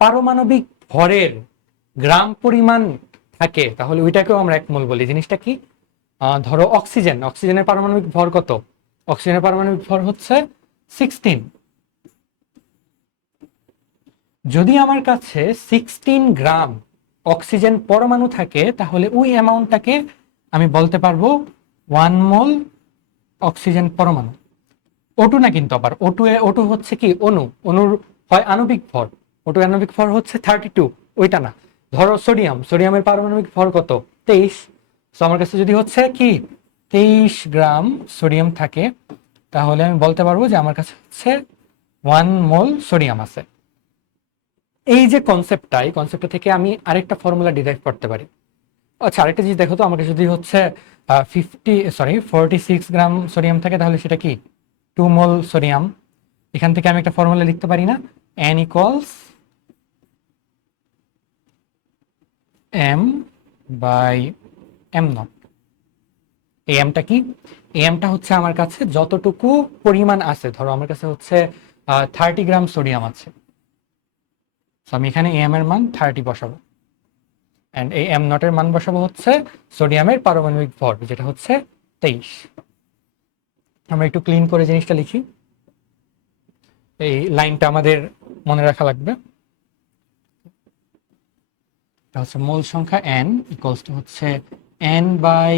পারমাণবিক ভরের গ্রাম পরিমাণ থাকে তাহলে ওইটাকেও আমরা এক মোল বলি। জিনিসটা কি? ধরো অক্সিজেনের পারমাণবিক ভর কত? অক্সিজেনের পারমাণবিক ভর হচ্ছে 16। যদি আমার কাছে 16 গ্রাম অক্সিজেন পরমাণু থাকে তাহলে ওই অ্যামাউন্টটাকে আমি বলতে পারবো 1 মোল অক্সিজেন পরমাণু। O2 না কিন্তু, আবার O2 হচ্ছে কি অনুর হয় আণবিক ভর, O2 আণবিক ভর হচ্ছে 32, ওইটা না। ধরো সোডিয়ামের পারমাণবিক ভর কত? 23। তো আমার কাছে যদি হচ্ছে কি 23 গ্রাম সোডিয়াম থাকে, তাহলে আমি বলতে পারবো যে আমার কাছে হচ্ছে 1 মোল সোডিয়াম আছে। এই যে কনসেপ্টটা, এই কনসেপ্টটা থেকে আমি আরেকটা ফর্মুলা ডিরাইভ করতে পারি। আচ্ছা, আরেকটা জিনিস দেখো তো, আমাকে যদি হচ্ছে 46 গ্রাম সোডিয়াম থাকে তাহলে সেটা কি 2 মোল সোডিয়াম। এখান থেকে আমি একটা ফর্মুলা লিখতে পারি না, n equals m by m nought. এই এমটা কি? এই এমটা হচ্ছে আমার কাছে যতটুকু পরিমাণ আছে, ধরো আমার কাছে হচ্ছে 30 গ্রাম সোডিয়াম আছে, তো আমি এখানে এম এর মান 30 বসাবো, অ্যান্ড এই এম নটের মান বসাবো হচ্ছে সোডিয়ামের পারমাণবিক ভর, যেটা হচ্ছে 23। আমরা একটু ক্লিন করে জিনিসটা লিখি, এই লাইনটা আমাদের মনে রাখা লাগবে। হচ্ছে মোল সংখ্যা n ইকুয়ালস টু হচ্ছে n by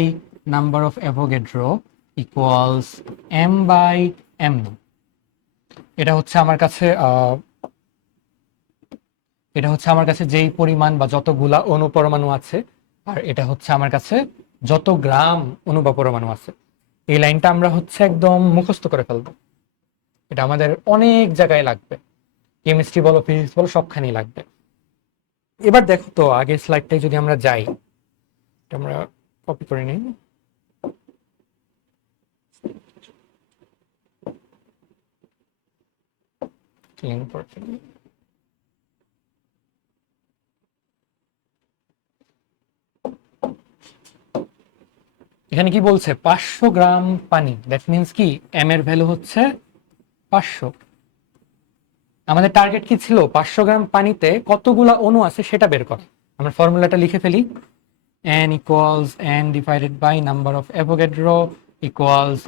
number of Avogadro equals m by m। এটা হচ্ছে আমার কাছে যেই পরিমাণ বা যতগুলা অণু পরমাণু আছে, আর এটা হচ্ছে আমার কাছে যত গ্রাম অণু বা পরমাণু আছে। এই লাইনটা আমরা হচ্ছে একদম মুখস্থ করে ফেলবো, এটা আমাদের অনেক জায়গায় লাগবে, কেমিস্ট্রি বলো ফিজিক্স বলো সবখানেই লাগবে। এবার দেখো তো আগের স্লাইডটাই যদি আমরা যাই, এটা আমরা কপি করে নিই। ক্লিন করে ফেলি। এখানে কি বলছে 500 গ্রাম পানি, দ্যাট মিনস কি এম এর ভ্যালু হচ্ছে 500। আমাদের টার্গেট কি ছিল 500 গ্রাম পানিতে কতগুলা অণু আছে সেটা বের করা। আমরা ফর্মুলাটা লিখে ফেলি, n equals n divided by number of Avogadro equals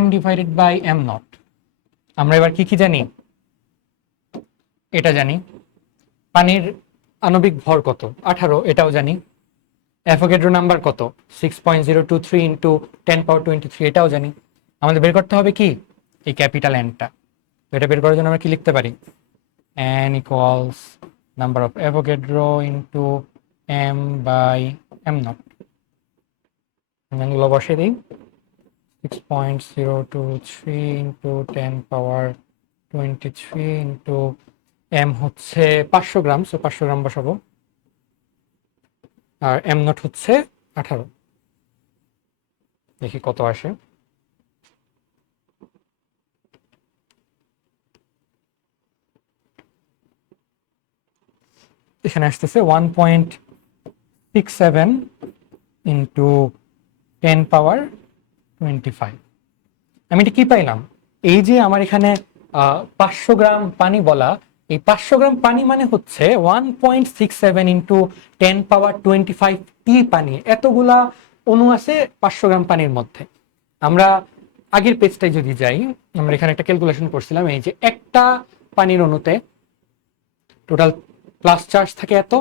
m divided by m naught। আমরা এবার কি কি জানি, এটা জানি পানির আণবিক ভর কত 18, এটাও জানি। অ্যাভোগাড্রো নাম্বার কত 6.023 ইন্টু 10 পাওয়ার 23, এটাও জানি। আমাদের বের করতে হবে কি এই ক্যাপিটাল এনটা। তো এটা বের করার জন্য আমরা কি লিখতে পারি, n equals number of Avogadro into m by m naught। এগুলো বসিয়ে দিই, 6.023 ইন্টু 10 পাওয়ার 23 ইন্টু m হচ্ছে 500 গ্রাম, সো 500 গ্রাম বসাবো, আর m নট হচ্ছে 18। দেখি কত আসে। এখানে আসতেছে 1.67 ইন্টু 10 পাওয়ার 25। আমি এটা কি পাইলাম, এই যে আমার এখানে 500 গ্রাম পানি বলা, এই 500 গ্রাম পানি মানে হচ্ছে 1.67 ইন্টু 10 পাওয়ার 25 টি পানি। এতগুলা অণু আছে 500 গ্রাম পানির মধ্যে। আমরা আগের পেজটায় যদি যাই, আমরা এখানে একটা ক্যালকুলেশন করছিলাম, এই যে একটা পানির অণুতে টোটাল প্লাস চার্জ থাকে এত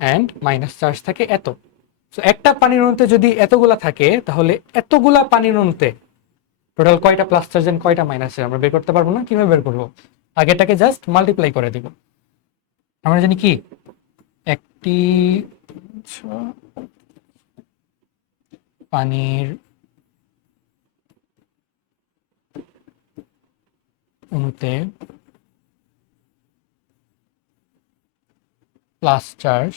অ্যান্ড মাইনাস চার্জ থাকে এত। সো একটা পানির অণুতে যদি এতগুলা থাকে, তাহলে এতগুলা পানির অণুতে টোটাল কয়টা প্লাস চার্জ এন্ড কয়টা মাইনাস চার্জ আমরা বের করতে পারবো না। কিভাবে বের করবো, আগেটাকে জাস্ট মাল্টিপ্লাই করে দিব। আমরা জানি কি একটি পানির অণুতে প্লাস চার্জ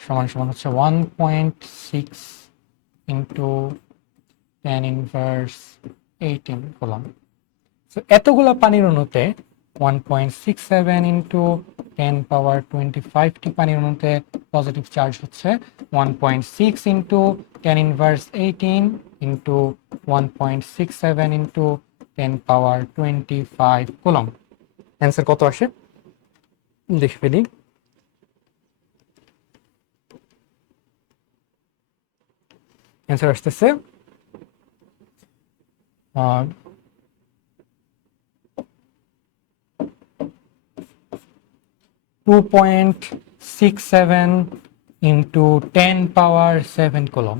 সমান সমান হচ্ছে 1.6 ইন্টু 10 ইনভার্স 18 কলাম। তো এতগুলা পানির অণুতে 1.67 ইন্টু 10 পাওয়ার 25 টি পানির অণুতে পজিটিভ চার্জ হচ্ছে 1.6 ইন্টু 10 ইনভার্স 18 ইন্টু 1.67 ইন্টু 10 পাওয়ার 25 কলম। অ্যান্সার কত আসে দেখে ফেলি। অ্যান্সার আসতেছে 2.67 ইন্টু 10 পাওয়ার 7 কলম।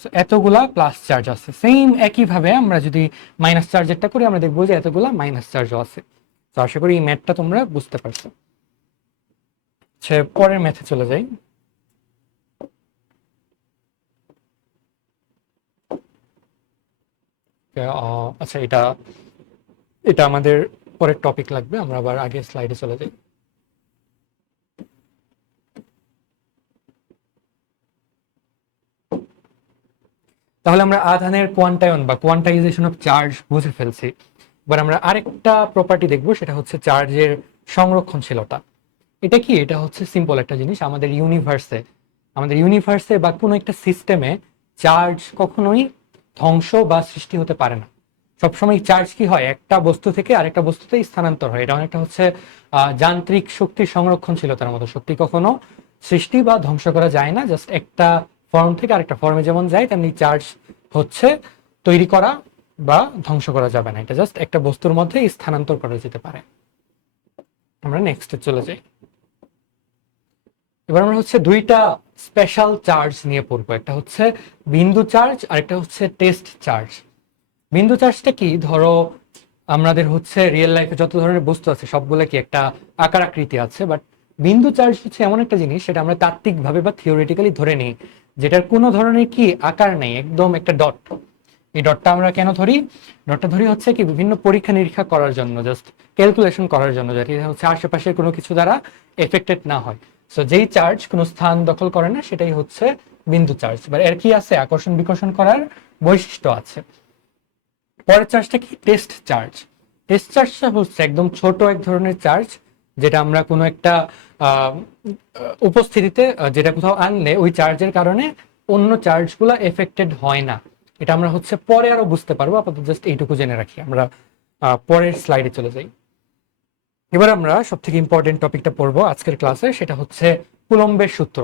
সো এতগুলা প্লাস চার্জ আছে। সেম একইভাবে আমরা যদি মাইনাস চার্জেরটা করি, আমরা দেখবো যে এতগুলা মাইনাস চার্জও আছে। তো আশা করি এই ম্যাথটা তোমরা বুঝতে পারছো। আচ্ছা, পরের ম্যাথে চলে যাই। আচ্ছা, এটা এটা আমাদের পরের টপিক লাগবে, আমরা আবার আগে স্লাইডে চলে যাই। তাহলে আমরা আধানের কোয়ান্টায়ন বা কোয়ান্টাইজেশন অফ চার্জ বুঝে ফেলছি। এবার আমরা আরেকটা প্রপার্টি দেখবো, সেটা হচ্ছে চার্জের সংরক্ষণশীলতা। এটা কি, এটা হচ্ছে সিম্পল একটা জিনিস। আমাদের ইউনিভার্সে বা কোনো একটা সিস্টেমে চার্জ কখনোই ধ্বংস বা সৃষ্টি হতে পারে না। সবসময় চার্জ কি হয়, একটা বস্তু থেকে আরেকটা বস্তুতে স্থানান্তর হয়। এটা অনেকটা হচ্ছে যান্ত্রিক শক্তির সংরক্ষণশীলতার মতো। শক্তি কখনো সৃষ্টি বা ধ্বংস করা যায় না, জাস্ট একটা ফর্ম থেকে আরেকটা ফর্মে যেমন যায়, তেমনি চার্জ হচ্ছে তৈরি করা বা ধ্বংস করা যাবে না। এটা জাস্ট একটা বস্তুর মধ্যে স্থানান্তর করা যেতে পারে। আমরা নেক্সটে চলে যাই। এবার আমরা হচ্ছে দুইটা স্পেশাল চার্জ নিয়ে পড়বো, একটা হচ্ছে বিন্দু চার্জ আর একটা হচ্ছে টেস্ট চার্জ। বিন্দু চার্জটা কি, ধরো আমাদের হচ্ছে রিয়েল লাইফে যত ধরনের বস্তু আছে সবগুলো কি একটা আকার আকৃতি আছে, বাট বিন্দু চার্জ হচ্ছে এমন একটা জিনিস, সেটা আমরা তাত্ত্বিকভাবে বা থিওরিটিক্যালি ধরে নিই, যেটার কোনো ধরনের কি আকার নেই, একদম একটা ডট। এই ডটটা আমরা কেন ধরি, ডটটা ধরি হচ্ছে কি বিভিন্ন পরীক্ষা নিরীক্ষা করার জন্য, জাস্ট ক্যালকুলেশন করার জন্য, যাতে হচ্ছে আশেপাশের কোনো কিছু দ্বারা এফেক্টেড না হয়। সো যেই চার্জ কোনো স্থান দখল করে না, সেটাই হচ্ছে বিন্দু চার্জ। এবার এর কি আছে, আকর্ষণ বিকর্ষণ করার বৈশিষ্ট্য আছে। পরের চার্জটা কি, টেস্ট চার্জ। টেস্ট চার্জটা হচ্ছে একদম ছোট এক ধরনের চার্জ, যেটা আমরা কোনো একটা আহ, উপস্থিতিতে যেটা কোথাও আনলে ওই চার্জের কারণে অন্য চার্জগুলো এফেক্টেড হয় না। এটা আমরা হচ্ছে পরে আরো বুঝতে পারবো, আপাতত জাস্ট এইটুকু জেনে রাখি। আমরা পরের স্লাইডে চলে যাই। এবার আমরা সব থেকে ইম্পর্টেন্ট টপিকটা পড়বো আজকের ক্লাসে, সেটা হচ্ছে কুলম্বের সূত্র।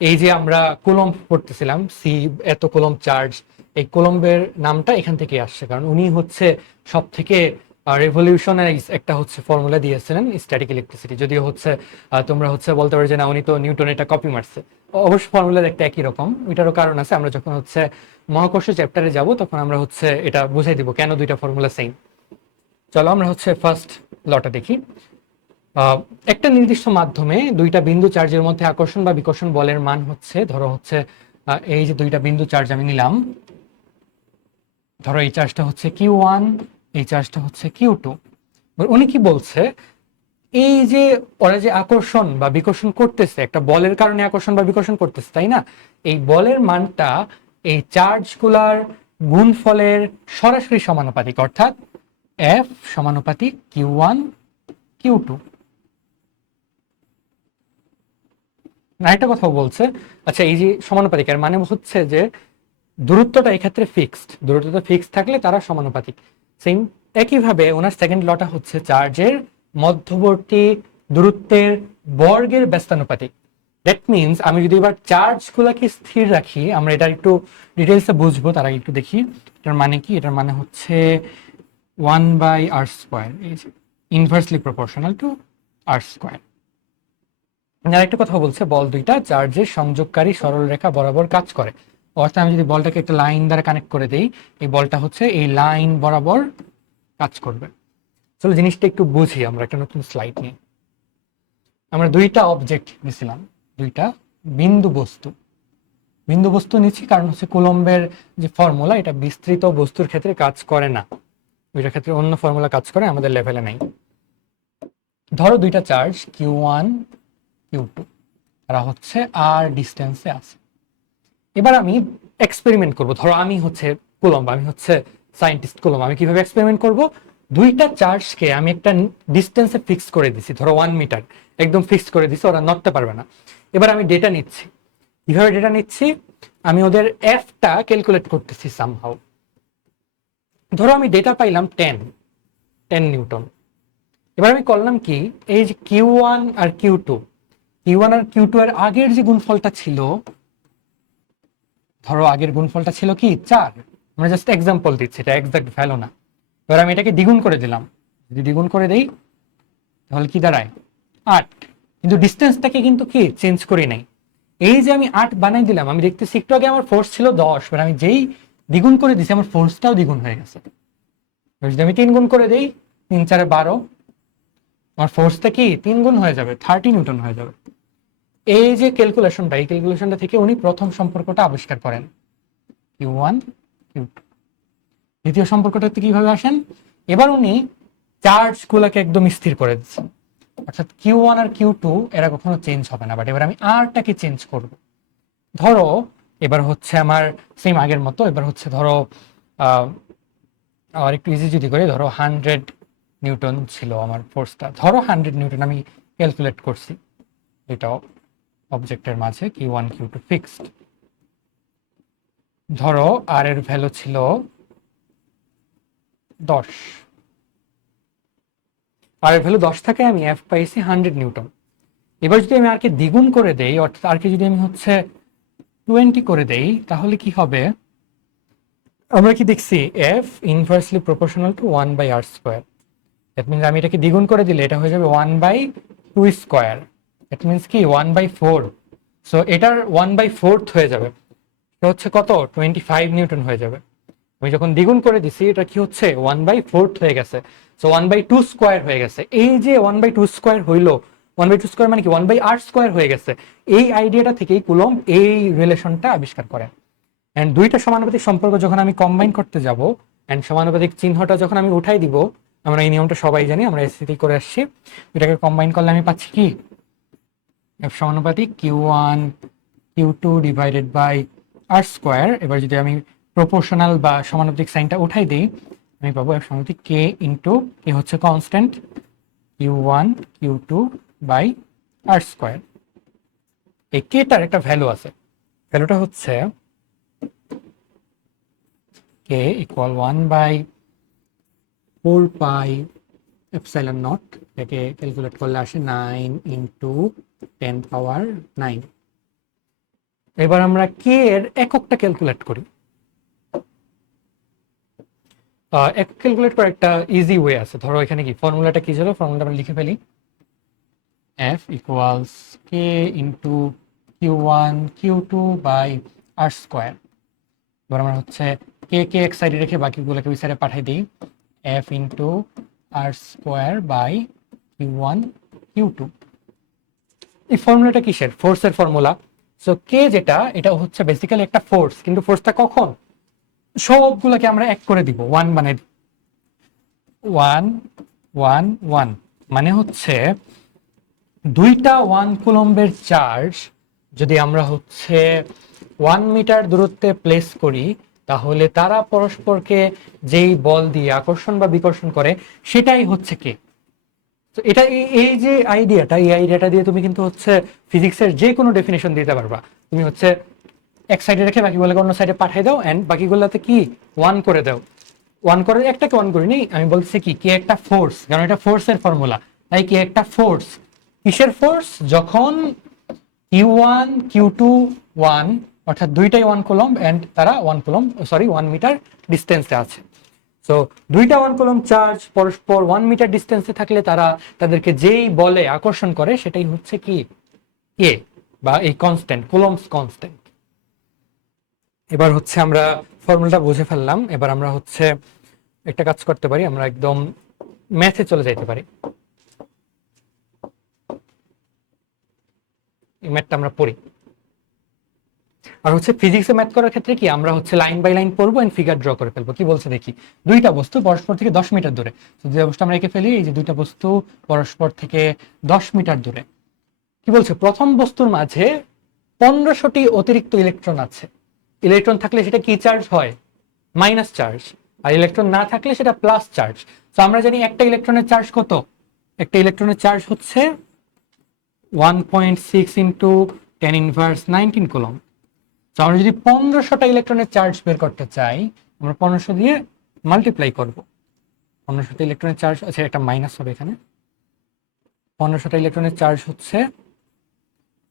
এই যে আমরা কুলম্ব পড়তেছিলাম, সি এত কুলম্ব চার্জ, এই কুলম্বের নামটা এখান থেকে আসছে, কারণ উনি হচ্ছে সব থেকে রেভলিউশনাইজ একটা হচ্ছে ফর্মুলা দিয়েছিলেন স্ট্যাটিক ইলেকট্রিসিটি। যদিও হচ্ছে তোমরা হচ্ছে বলতে পারো যে না, উনি তো নিউটন এটা কপি মারছে, অবশ্য ফর্মুলা একটা একই রকম। এটারও কারণ আছে, আমরা যখন হচ্ছে মহাকর্ষ চ্যাপ্টারে যাব তখন আমরা হচ্ছে এটা বুঝাই দিব কেন দুইটা ফর্মুলা সেম। চলো আমরা হচ্ছে ফার্স্ট লটা দেখি। একটা নির্দিষ্ট মাধ্যমে দুইটা বিন্দু চার্জের মধ্যে আকর্ষণ বা বিকর্ষণ বলের মান হচ্ছে, ধরো হচ্ছে এই যে দুইটা বিন্দু চার্জ আমি নিলাম, ধরো এই চার্জটা হচ্ছে Q1, এই চার্জটা হচ্ছে Q2। উনি কি বলছে, এই যে ওরা যে আকর্ষণ বা বিকর্ষণ করতেছে, একটা বলের কারণে আকর্ষণ বা বিকর্ষণ করতেছে, তাই না? এই বলের মানটা এই চার্জগুলার গুণফলের সরাসরি সমানুপাতিক, অর্থাৎ F সমানুপাতিক Q1 Q2। আরেকটা কথা বলছে, আচ্ছা এই যে সমানুপাতিক এর মানে হচ্ছে যে দূরত্বটা এক্ষেত্রে ফিক্সড, দূরত্বটা ফিক্সড থাকলে তারা সমানুপাতিক। সেম একইভাবে ওনার সেকেন্ড লটা হচ্ছে চার্জের মধ্যবর্তী দূরত্বের বর্গের ব্যস্তানুপাতিক। দ্যাট মিনস আমি যদি এবার চার্জগুলোকে স্থির রাখি, আমরা এটা একটু ডিটেলসে বুঝবো, তার আগে একটু দেখি এটার মানে কি। এটার মানে হচ্ছে 1/r², এই যে ইনভার্সলি প্রপোর্শনাল টু r²। আরেকটা কথা বলছে, বল দুইটা চার্জের সংযোগকারী সরল রেখা বরাবর কাজ করে। অর্থাৎ আমি যদি বলটাকে একটা লাইন দ্বারা কানেক্ট করে দেই, এই বলটা হচ্ছে এই লাইন বরাবর কাজ করবে। চলো জিনিসটা একটু বুঝি আমরা একটা নতুন স্লাইড নিয়ে। আমরা দুইটা অবজেক্ট নিয়েছিলাম, দুইটা বিন্দু বস্তু। বিন্দু বস্তু নিচ্ছি কারণ হচ্ছে কুলম্বের যে ফর্মুলা, এটা বিস্তৃত বস্তুর ক্ষেত্রে কাজ করে না, ওইটার ক্ষেত্রে অন্য ফর্মুলা কাজ করে, আমাদের লেভেলে নাই। ধরো দুইটা চার্জ Q1 Q2, তারা হচ্ছে আর ডিস্টেন্সে আছে। এবার আমি এক্সপেরিমেন্ট করব। ধরো আমি হচ্ছে কুলম্ব, আমি হচ্ছে সায়েন্টিস্ট কুলম্ব। আমি কিভাবে এক্সপেরিমেন্ট করব, দুইটা চার্জকে আমি একটা ডিস্টেন্সে ফিক্স করে দিছি, ধরো 1 মিটার একদম ফিক্স করে দিছি, ওরা নড়তে পারবে না। এবার আমি ডেটা নিচ্ছি। কিভাবে ডেটা নিচ্ছি, আমি ওদের এফটা ক্যালকুলেট করতেছি সামহাউ। ধরো আমি ডেটা পাইলাম 10 নিউটন। এবার আমি করলাম কি, এই যে Q1 আর Q2 এর আগের যে গুণফলটা ছিল, ধরো আগের গুণফলটা ছিল কি 4, আমরা জাস্ট এক্সাম্পল দিচ্ছি, এটা এক্সাক্ট ভ্যালু না। এবার আমি এটাকে দ্বিগুণ করে দিলাম, যদি দ্বিগুণ করে দেই তাহলে কি দাঁড়ায় 8, কিন্তু ডিস্টেন্সটাকে কিন্তু কি চেঞ্জ করি নাই। এই যে আমি 8 বানাই দিলাম, আমি দেখতেছি একটু আগে আমার ফোর্স ছিল 10, এবার আমি যেই দ্বিগুণ করে দিছি আমার ফোর্সটাও দ্বিগুণ হয়ে গেছে। যদি আমি 3 গুণ করে দেই, 3 4 12, আমার ফোর্সটা কি 3 গুণ হয়ে যাবে, 30 নিউটন হয়ে যাবে। এই যে ক্যালকুলেশনটা, এই ক্যালকুলেশনটা থেকে উনি প্রথম সম্পর্কটা আবিষ্কার করেন, Q1 Q2। দ্বিতীয় সম্পর্কটাতে কিভাবে আসেন, এবার উনি চার্জ গুলাকে একদম স্থির করে দিচ্ছেন, অর্থাৎ Q1 আর Q2 এরা কখনো চেঞ্জ হবে না। বাট এবার আমি আরটাকে চেঞ্জ করব। ধরো এবার হচ্ছে আমার সেম আগের মতো, এবার হচ্ছে ধরো আর একটু ইজি যদি করি, ধরো 100 নিউটন ছিল আমার ফোর্সটা, ধরো 100 নিউটন আমি ক্যালকুলেট করছি, এটাও অবজেক্টের মাঝে Q1 Q2 ফিক্সড। ধরো আর এর ভ্যালু ছিল 10, আর এর ভ্যালু 10 থাকে, আমি এফ পাইছি 100 নিউটন। এবার যদি আমি আরকে দ্বিগুণ করে দেই, অর্থাৎ আরকে যদি আমি হচ্ছে 20 করে দেই, তাহলে কি হবে, আমরা কি দেখছি F inversely proportional to 1/r²। That means আমি এটাকে দ্বিগুণ করে দিলে এটা হয়ে যাবে 1/2²। দ্যাট মিনস কি 1/4। সো এটার 1/4 হয়ে যাবে, এটা হচ্ছে কত 25 নিউটন হয়ে যাবে। আমি যখন দ্বিগুণ করে দিছি, এটা কি হচ্ছে 1/4 হয়ে গেছে, সো 1/2² হয়ে গেছে। এই যে 1/2² হইলো, 1/2² মানে কি 1/r² হয়ে গেছে। এই আইডিয়াটা থেকেই কুলম্ব এই রিলেশনটা আবিষ্কার করেন। এন্ড দুইটা সমানুপাতিক সম্পর্ক যখন আমি কম্বাইন করতে যাব, এন্ড সমানুপাতিক চিহ্নটা যখন আমি উঠাই দিব, আমরা এই নিয়মটা সবাই জানি, আমরা এসসিটি করে আসছি, এটাকে কম্বাইন করলে আমি পাচ্ছি কি এফ সমানুপাতিক Q1 Q2 divided by r²। এবার যদি আমি প্রপোর্শনাল বা সমানুপাতিক সাইনটা উঠাই দিই, আমি পাবো এফ সমানুপাতিক K ইন্টু, কে হচ্ছে constant, Q Q1 Q2 by R square. এই কেটার একটা ভ্যালু আছে, ভ্যালুটা হচ্ছে কে ইকুয়াল 1/4πε0। এটাকে ক্যালকুলেট করলে আসে 9 × 10⁻৯। এবার আমরা কে এর এককটা ক্যালকুলেট করি। একক ক্যালকুলেট করার একটা ইজি ওয়ে আছে। ধরো এখানে কি ফর্মুলাটা কি ছিল, ফর্মুলাটা আমরা লিখে ফেলি। F equals K into Q1 Q2 by R square. এবার আমরা হচ্ছে কে কে এক সাইডে রেখে বাকিগুলোকে ওই সাইডে পাঠিয়ে দিই। F into R square by Q1 Q2। এই ফর্মুলাটা কিসের? ফোর্সের ফর্মুলা। সো কে যেটা, এটা হচ্ছে বেসিক্যালি একটা ফোর্স, কিন্তু ফোর্সটা কখন? সবগুলোকে আমরা এক করে দিব, ওয়ান বানিয়ে দিব। 1 1 1 মানে হচ্ছে দুইটা 1 কুলম্বের চার্জ যদি আমরা হচ্ছে 1 মিটার দূরত্বে প্লেস করি, তাহলে তারা পরস্পরকে যেই বল দিয়ে আকর্ষণ বা বিকর্ষণ করে সেটাই হচ্ছে কে। তো এটা এই যে আইডিয়াটা, এই আইডিয়াটা দিয়ে তুমি কিন্তু হচ্ছে ফিজিক্সের যে কোনো ডেফিনেশন দিতে পারবা। তুমি হচ্ছে এক সাইডে রেখে বাকিগুলোকে অন্য সাইডে পাঠিয়ে দাও, এন্ড বাকিগুলোতে কি ওয়ান করে দাও। ওয়ান করে একটাকে ওয়ান করিনি, আমি বলছি কি কে একটা ফোর্স, কারণ এটা ফোর্সের ফর্মুলা। তাই কি একটা ফোর্স, কিসের ফোর্স? যখন Q1 Q2 1, অর্থাৎ দুইটাই 1 কুলম্ব এন্ড তারা 1 মিটার ডিস্টেন্সে আছে। সো দুইটা 1 কুলম্ব চার্জ পরস্পর 1 মিটার ডিস্টেন্সে থাকলে তারা তাদেরকে যেই বলে আকর্ষণ করে সেটাই হচ্ছে কি কে, বা এই কনস্ট্যান্ট, কুলম্বস কনস্ট্যান্ট। এবার হচ্ছে আমরা ফর্মুলাটা বুঝে ফেললাম। এবার আমরা হচ্ছে একটা কাজ করতে পারি, আমরা একদম ম্যাথে চলে যাইতে পারি। এই ম্যাথটা আমরা পড়ি। আর হচ্ছে ফিজিক্সে ম্যাথ করার ক্ষেত্রে কি আমরা হচ্ছে লাইন বাই লাইন পড়বো এন্ড ফিগার ড্র করে ফেলবো। কি বলছে দেখি, দুইটা বস্তু পরস্পর থেকে 10 মিটার দূরে। দুইটা বস্তু আমরা এঁকে ফেলি, এই যে দুইটা বস্তু পরস্পর থেকে 10 মিটার দূরে। কি বলছে, প্রথম বস্তুর মাঝে 1500টি অতিরিক্ত ইলেকট্রন আছে। ইলেকট্রন থাকলে সেটা কি চার্জ হয়? Minus charge. আর ইলেকট্রন না থাকলে সেটা প্লাস চার্জ। তো আমরা জানি একটা ইলেকট্রনের চার্জ কত? একটা ইলেকট্রনের চার্জ হচ্ছে 1.6 ইন্টু 10⁻19 কুলম্ব। তো আমরা যদি 1500টা ইলেকট্রনের চার্জ বের করতে চাই, আমরা 1500 দিয়ে মাল্টিপ্লাই করব। 1500টা ইলেকট্রনের চার্জ, আচ্ছা একটা মাইনাস হবে এখানে। 1500টা ইলেকট্রনের চার্জ হচ্ছে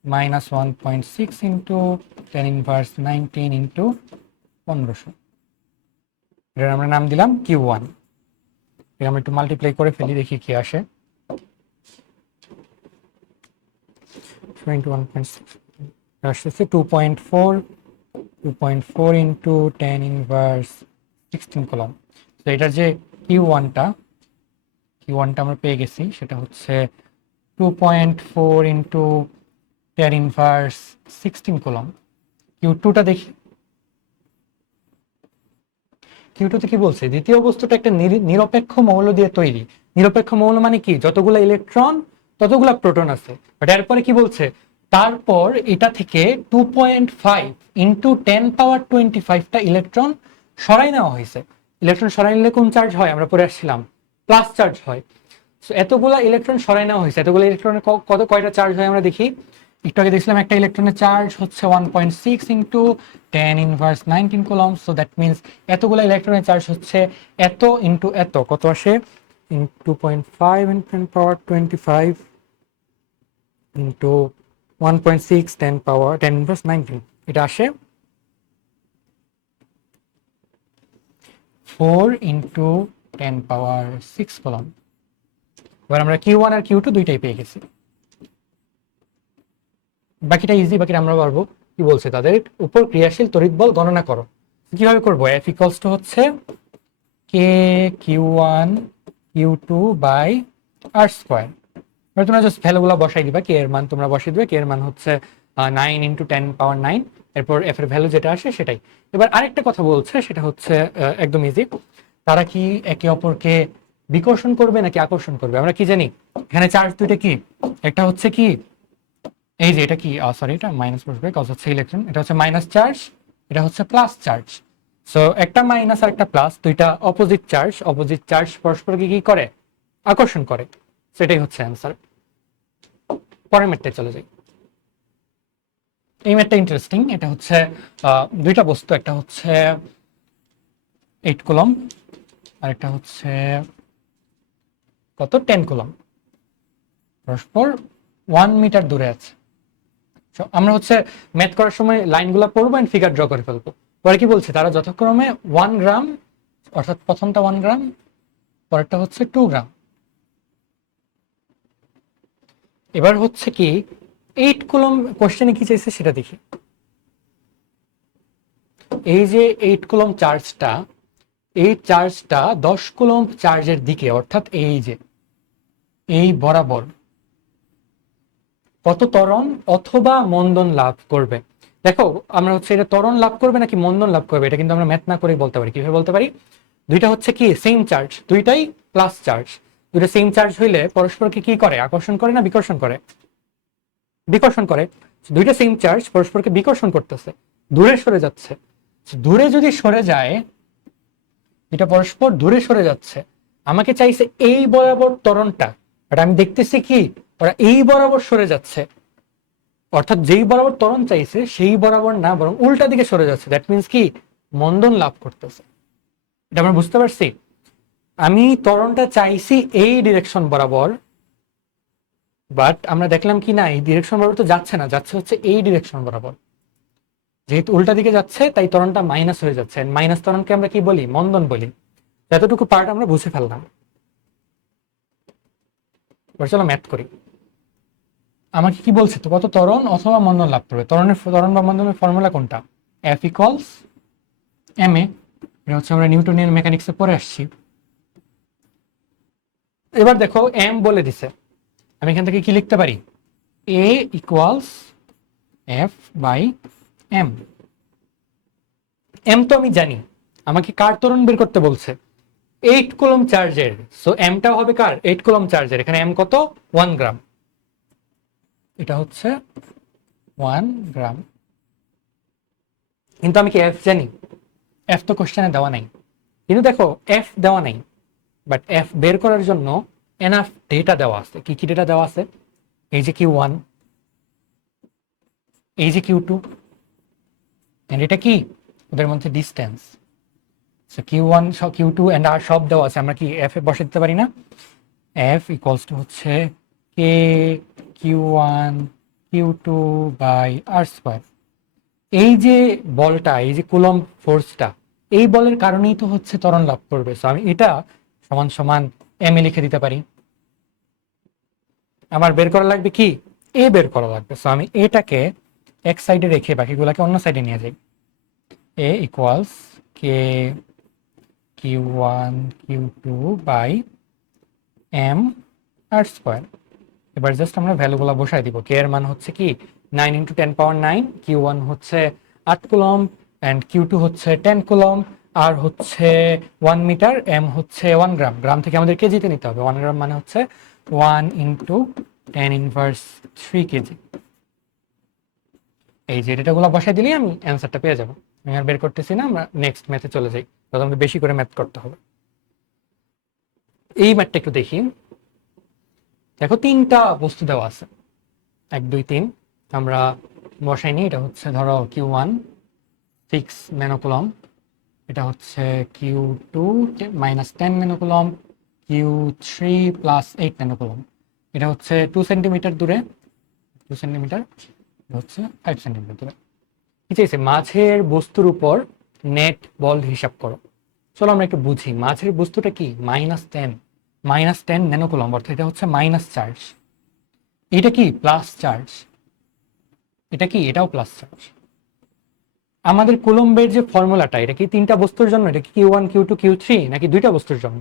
-1.6 ইন্টু 10⁻19 ইন্টু 1500। এটার আমরা নাম দিলাম Q1। এটা আমরা একটু মাল্টিপ্লাই করে ফেলি, দেখি কি আসে। 1.6 আসছে 2.4 ইন্টু 10⁻16 কুলম্ব। তো এটার যে Q1টা আমরা পেয়ে গেছি, সেটা হচ্ছে 2.4 ইন্টু 10⁻16 কুলম্ব। Q2টা দেখি, Q2তে কি বলছে, দ্বিতীয় বস্তুটা একটা নিরপেক্ষ মৌল দিয়ে তৈরি। নিরপেক্ষ মৌল মানে কি, যতগুলো ইলেকট্রন ততগুলো প্রোটন আছে। বাট এরপরে কি বলছে, তারপর এটা থেকে 2.5 ইন্টু 10⁻25টা ইলেকট্রন সরাই নেওয়া হয়েছে। ইলেকট্রন সরাই নিলে কোন চার্জ হয় আমরা পড়ে আসছিলাম, প্লাস চার্জ হয়। সো এতগুলা ইলেকট্রন সরাই নেওয়া হয়েছে, এতগুলো ইলেকট্রনের কয়টা চার্জ হয় আমরা দেখি। একটু আগে দেখছিলাম একটা ইলেকট্রনের চার্জ হচ্ছে 1.6 into 10⁻19 coulomb. So that means এতগুলো ইলেকট্রনের চার্জ হচ্ছে এত ইন্টু এত, কত আসে, 2.5 ইন্টু 10⁻25 ইন্টু 1.6 10⁻19, এটা আসে 4 ইন্টু 10⁻6 কুলম্ব। এবার আমরা Q1 আর Q2 দুইটাই পেয়ে গেছি। বাকিটা ইজি, বাকিটা আমরা পারবো। কি বলছে, তাদের উপর ক্রিয়াশীল তড়িৎ বল গণনা করো। কিভাবে করবো, F ইকুয়ালস টু হচ্ছে কে Q1 Q2 by R square. এবার তোমরা জাস্ট ভ্যালুগুলো বসাই দিবা, কে এর মান তোমরা বসাই দিবে। কে এর মান হচ্ছে 9 ইন্টু 10⁻9, এরপর এফ এর ভ্যালু যেটা আসে সেটাই। এবার আরেকটা কথা বলছে, সেটা হচ্ছে একদম ইজি, তারা কি একে অপরকে বিকর্ষণ করবে নাকি আকর্ষণ করবে। আমরা কি জানি, এখানে চার্জ দুইটা কি, একটা হচ্ছে কি এই যে এটা কি, সরি এটা মাইনাস বসবে কজ হচ্ছে ইলেকট্রন, এটা হচ্ছে মাইনাস চার্জ, এটা হচ্ছে প্লাস চার্জ। সো একটা মাইনাস আর একটা প্লাস, দুইটা অপোজিট চার্জ পরস্পরকে কি করে, আকর্ষণ করে। সেটাই হচ্ছে অ্যান্সার। পরের ম্যাথটায় চলে যাই। এই ম্যাথটা ইন্টারেস্টিং। এটা হচ্ছে দুইটা বস্তু, একটা হচ্ছে 8 কুলম আর একটা হচ্ছে কত 10 কুলম, পরস্পর 1 মিটার দূরে আছে। So, আমরা হচ্ছে ম্যাথ করার সময় লাইনগুলো পড়বো এন্ড ফিগার ড্র করে ফেলবো। পরে কি বলছে, তারা যথাক্রমে 1 গ্রাম, অর্থাৎ প্রথমটা 1 গ্রাম, পরেরটা হচ্ছে 2 গ্রাম। এবার হচ্ছে কি 8 কুলম কোশ্চেনে কি চাইছে সেটা দেখি। এই যে 8 কুলম চার্জটা, এই চার্জটা 10 কুলম চার্জের দিকে, অর্থাৎ এই যে এই বরাবর কত ত্বরণ অথবা মন্দন লাভ করবে। দেখো আমরা হচ্ছে এটা ত্বরণ লাভ করবে নাকি মন্দন লাভ করবে, এটা কিন্তু আমরা ম্যাথ না করেই বলতে পারি। কিভাবে বলতে পারি, দুইটা হচ্ছে কি সেম চার্জ, দুইটাই প্লাস চার্জ। দুইটা সেম চার্জ হইলে পরস্পরকে কি করে, আকর্ষণ করে না বিকর্ষণ করে? বিকর্ষণ করে। দুইটা সেম চার্জ পরস্পরকে বিকর্ষণ করতেছে, দূরে সরে যাচ্ছে। দূরে যদি সরে যায়, এটা পরস্পর দূরে সরে যাচ্ছে, আমাকে চাইছে এই বরাবর ত্বরণটা, বাট আমি দেখতেছি কি ওরা এই বরাবর সরে যাচ্ছে, অর্থাৎ যেই বরাবর ত্বরণ চাইছে সেই বরাবর না, বরং উল্টা দিকে সরে যাচ্ছে। দ্যাট মিনস কি মন্দন লাভ করতেছে। এটা আমরা বুঝতে পারছি। আমি ত্বরণটা চাইছি এই ডিরেকশন বরাবর, বাট আমরা দেখলাম কি না এই ডিরেকশন বরাবর তো যাচ্ছে না, যাচ্ছে হচ্ছে এই ডিরেকশন বরাবর। যেহেতু উল্টা দিকে যাচ্ছে তাই ত্বরণটা মাইনাস হয়ে যাচ্ছে। মাইনাস ত্বরণকে আমরা কি বলি, মন্দন বলি। এতটুকু পার্ট আমরা বুঝে ফেললাম। এবার চলো ম্যাথ করি। আমাকে কি বলছে, তো কত ত্বরণ অথবা মন্দন লাভ করবে। ত্বরণ বা মন্দনের ফর্মুলা কোনটা, এফ ইকুয়ালস এম এ। এটা হচ্ছে আমরা নিউটনিয়ান মেকানিক্সে পড়ে আসছি। এবার দেখো এম বলে দিছে, আমি এখান থেকে কি লিখতে পারি, A equals F by M. M তো আমি জানি, আমাকে কার ত্বরণ বের করতে বলছে, 8 কুলম চার্জের। সো এমটাও হবে কার, 8 কুলম চার্জের। এখানে এম কত, 1 গ্রাম। এটা হচ্ছে 1 গ্রাম। কিন্তু আমি কি এফ জানি, এফ তো কোশ্চেনে দেওয়া নাই। কিন্তু দেখো এফ দেওয়া নাই, বাট এফ বের করার জন্য এনাফ ডেটা দেওয়া আছে। কি কি ডেটা দেওয়া আছে, এই যে Q1, এই যে Q2, এন্ড এটা কি ওদের মধ্যে distance. So Q1 Q2 and আর সব দেওয়া আছে। আমরা কি এফ এ বসে দিতে পারি না, এফ ইকুয়ালস টু হচ্ছে কে Q1 Q2 by R square. এই যে বলটা, এই যে কুলম ফোর্সটা, এই বলের কারণেই তো হচ্ছে ত্বরণ লাভ করবে। সো আমি এটা সমান সমান এম এ লিখে দিতে পারি। আমার বের করা লাগবে কি, এ বের করা লাগবে। সো আমি এটাকে এক সাইডে রেখে বাকিগুলোকে অন্য সাইডে নিয়ে যাই। A equals K Q1 Q2 by M R square. এবার জাস্ট আমরা ভ্যালুগুলো বসাই দিব। কে এর মান হচ্ছে কি 9 × 10⁹, Q1 হচ্ছে 8 কুলম অ্যান্ড Q2 হচ্ছে 10 কুলম, আর হচ্ছে 1 মিটার, এম হচ্ছে 1 গ্রাম। গ্রাম থেকে আমাদের কেজিতে নিতে হবে। 1 গ্রাম মানে হচ্ছে 1 × 10⁻³ কেজি। এই যে ডেটাগুলো বসাই দিলেই আমি অ্যান্সারটা পেয়ে যাবো। আমি আর বের করতেছি না, আমরা নেক্সট ম্যাথে চলে যাই। তখন আমাদের বেশি করে ম্যাথ করতে হবে। এই ম্যাথটা একটু দেখি। দেখো 3টা বস্তু দেওয়া আছে, 1 2 3। আমরা বসাই নি। এটা হচ্ছে ধরো Q1 6 ন্যানোকুলম, এটা হচ্ছে Q2 -10 ন্যানোকুলম, Q3 +8 ন্যানোকুলম। এটা হচ্ছে 2 সেন্টিমিটার দূরে, 2 সেন্টিমিটার, হচ্ছে 5 সেন্টিমিটার দূরে। কি চাইছে, মাঝের বস্তুর উপর নেট বল হিসাব করো। চলো আমরা একটু বুঝি। মাঝের বস্তুটা কি -10 ন্যানোকুলম, অর্থাৎ এটা হচ্ছে মাইনাস চার্জ। এটা কি প্লাস চার্জ, এটা কি এটাও প্লাস চার্জ। আমাদের কুলম্বের যে ফর্মুলাটা, এটা কি 3টা বস্তুর জন্য, এটা কি Q1 Q2 Q3 নাকি 2টা বস্তুর জন্য?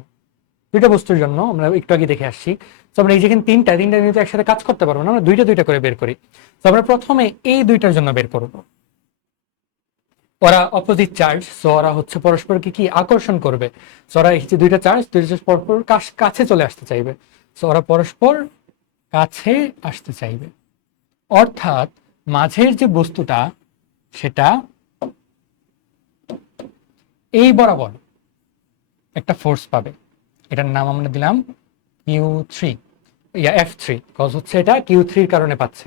2টা বস্তুর জন্য। আমরা একটু আগে দেখে আসছি। তো আমরা এই যেখানে 3টা নিয়ে একসাথে কাজ করতে পারবো না, আমরা 2টা করে বের করি। তো আমরা প্রথমে এই 2টার জন্য বের করব। ওরা অপোজিট চার্জ, সো ওরা হচ্ছে পরস্পরকে কি আকর্ষণ করবে। সো ওরা এই যে 2টা চার্জ পরস্পর কাছে চলে আসতে চাইবে। সো ওরা পরস্পর কাছে আসতে চাইবে, অর্থাৎ মাঝের যে বস্তুটা সেটা এই বরাবর একটা ফোর্স পাবে। এটার নাম আমরা দিলাম Q3। F3, কজ হচ্ছে এটা Q3 এর কারণে পাচ্ছে,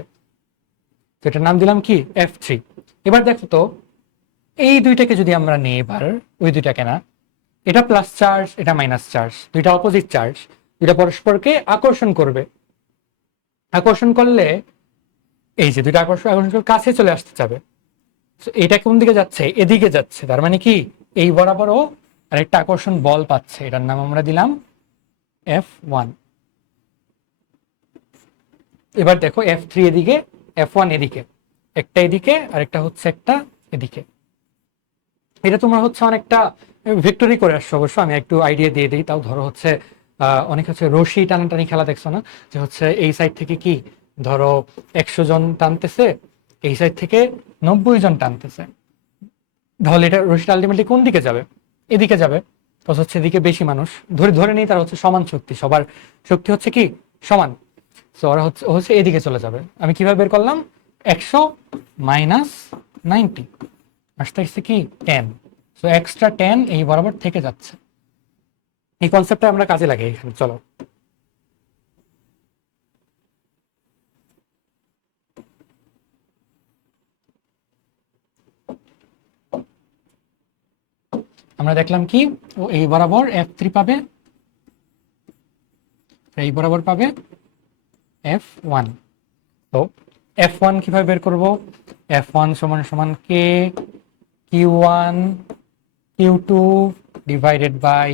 তো এটার নাম দিলাম কি F3। এবার দেখো তো এই দুইটাকে যদি আমরা নিই, এবার ওই দুইটাকে না, এটা প্লাস চার্জ, এটা মাইনাস চার্জ, দুইটা অপোজিট চার্জ, দুইটা পরস্পরকে আকর্ষণ করবে। আকর্ষণ করলে এই যে দুইটা আকর্ষণ আকর্ষণ করে কাছে চলে আসতে যাবে। এটা কোন দিকে যাচ্ছে? এদিকে যাচ্ছে, তার মানে কি এই বরাবরও আরেকটা আকর্ষণ বল পাচ্ছে, এটার নাম আমরা দিলাম F1। এবার দেখো F3 এদিকে, F1 এদিকে, একটা এদিকে আরেকটা হচ্ছে একটা এদিকে। এটা তোমরা হচ্ছে অনেকটা ভেক্টরি করে আসছো, অবশ্য আমি একটু আইডিয়া দিয়ে দিই। তাও ধরো হচ্ছে অনেক হচ্ছে রশি টানাটানি খেলা দেখছো না, যে হচ্ছে এই সাইড থেকে কি ধরো 100 জন টানতেছে, এই সাইড থেকে 90 জন টানতেছে, তাহলে এটা রশিটা আলটিমেটলি কোন দিকে যাবে? এদিকে যাবে। তো হচ্ছে এদিকে বেশি মানুষ, ধরে ধরে নেই তার হচ্ছে সমান শক্তি, সবার শক্তি হচ্ছে কি সমান। তো ওরা হচ্ছে হচ্ছে এদিকে চলে যাবে। আমি কিভাবে বের করলাম? 100 মাইনাস 90 আসতে আসছে কি 10, সো এক্সট্রা 10 এই বরাবর থেকে যাচ্ছে। এই কনসেপ্টটা আমরা কাজে লাগাই এখানে, চলো। আমরা দেখলাম কি ও এই বরাবর F3 পাবে, এই বরাবর পাবে F1। তো F1 কিভাবে বের করব? F1 সমান সমান কে Q1 Q2 ডিভাইডেড বাই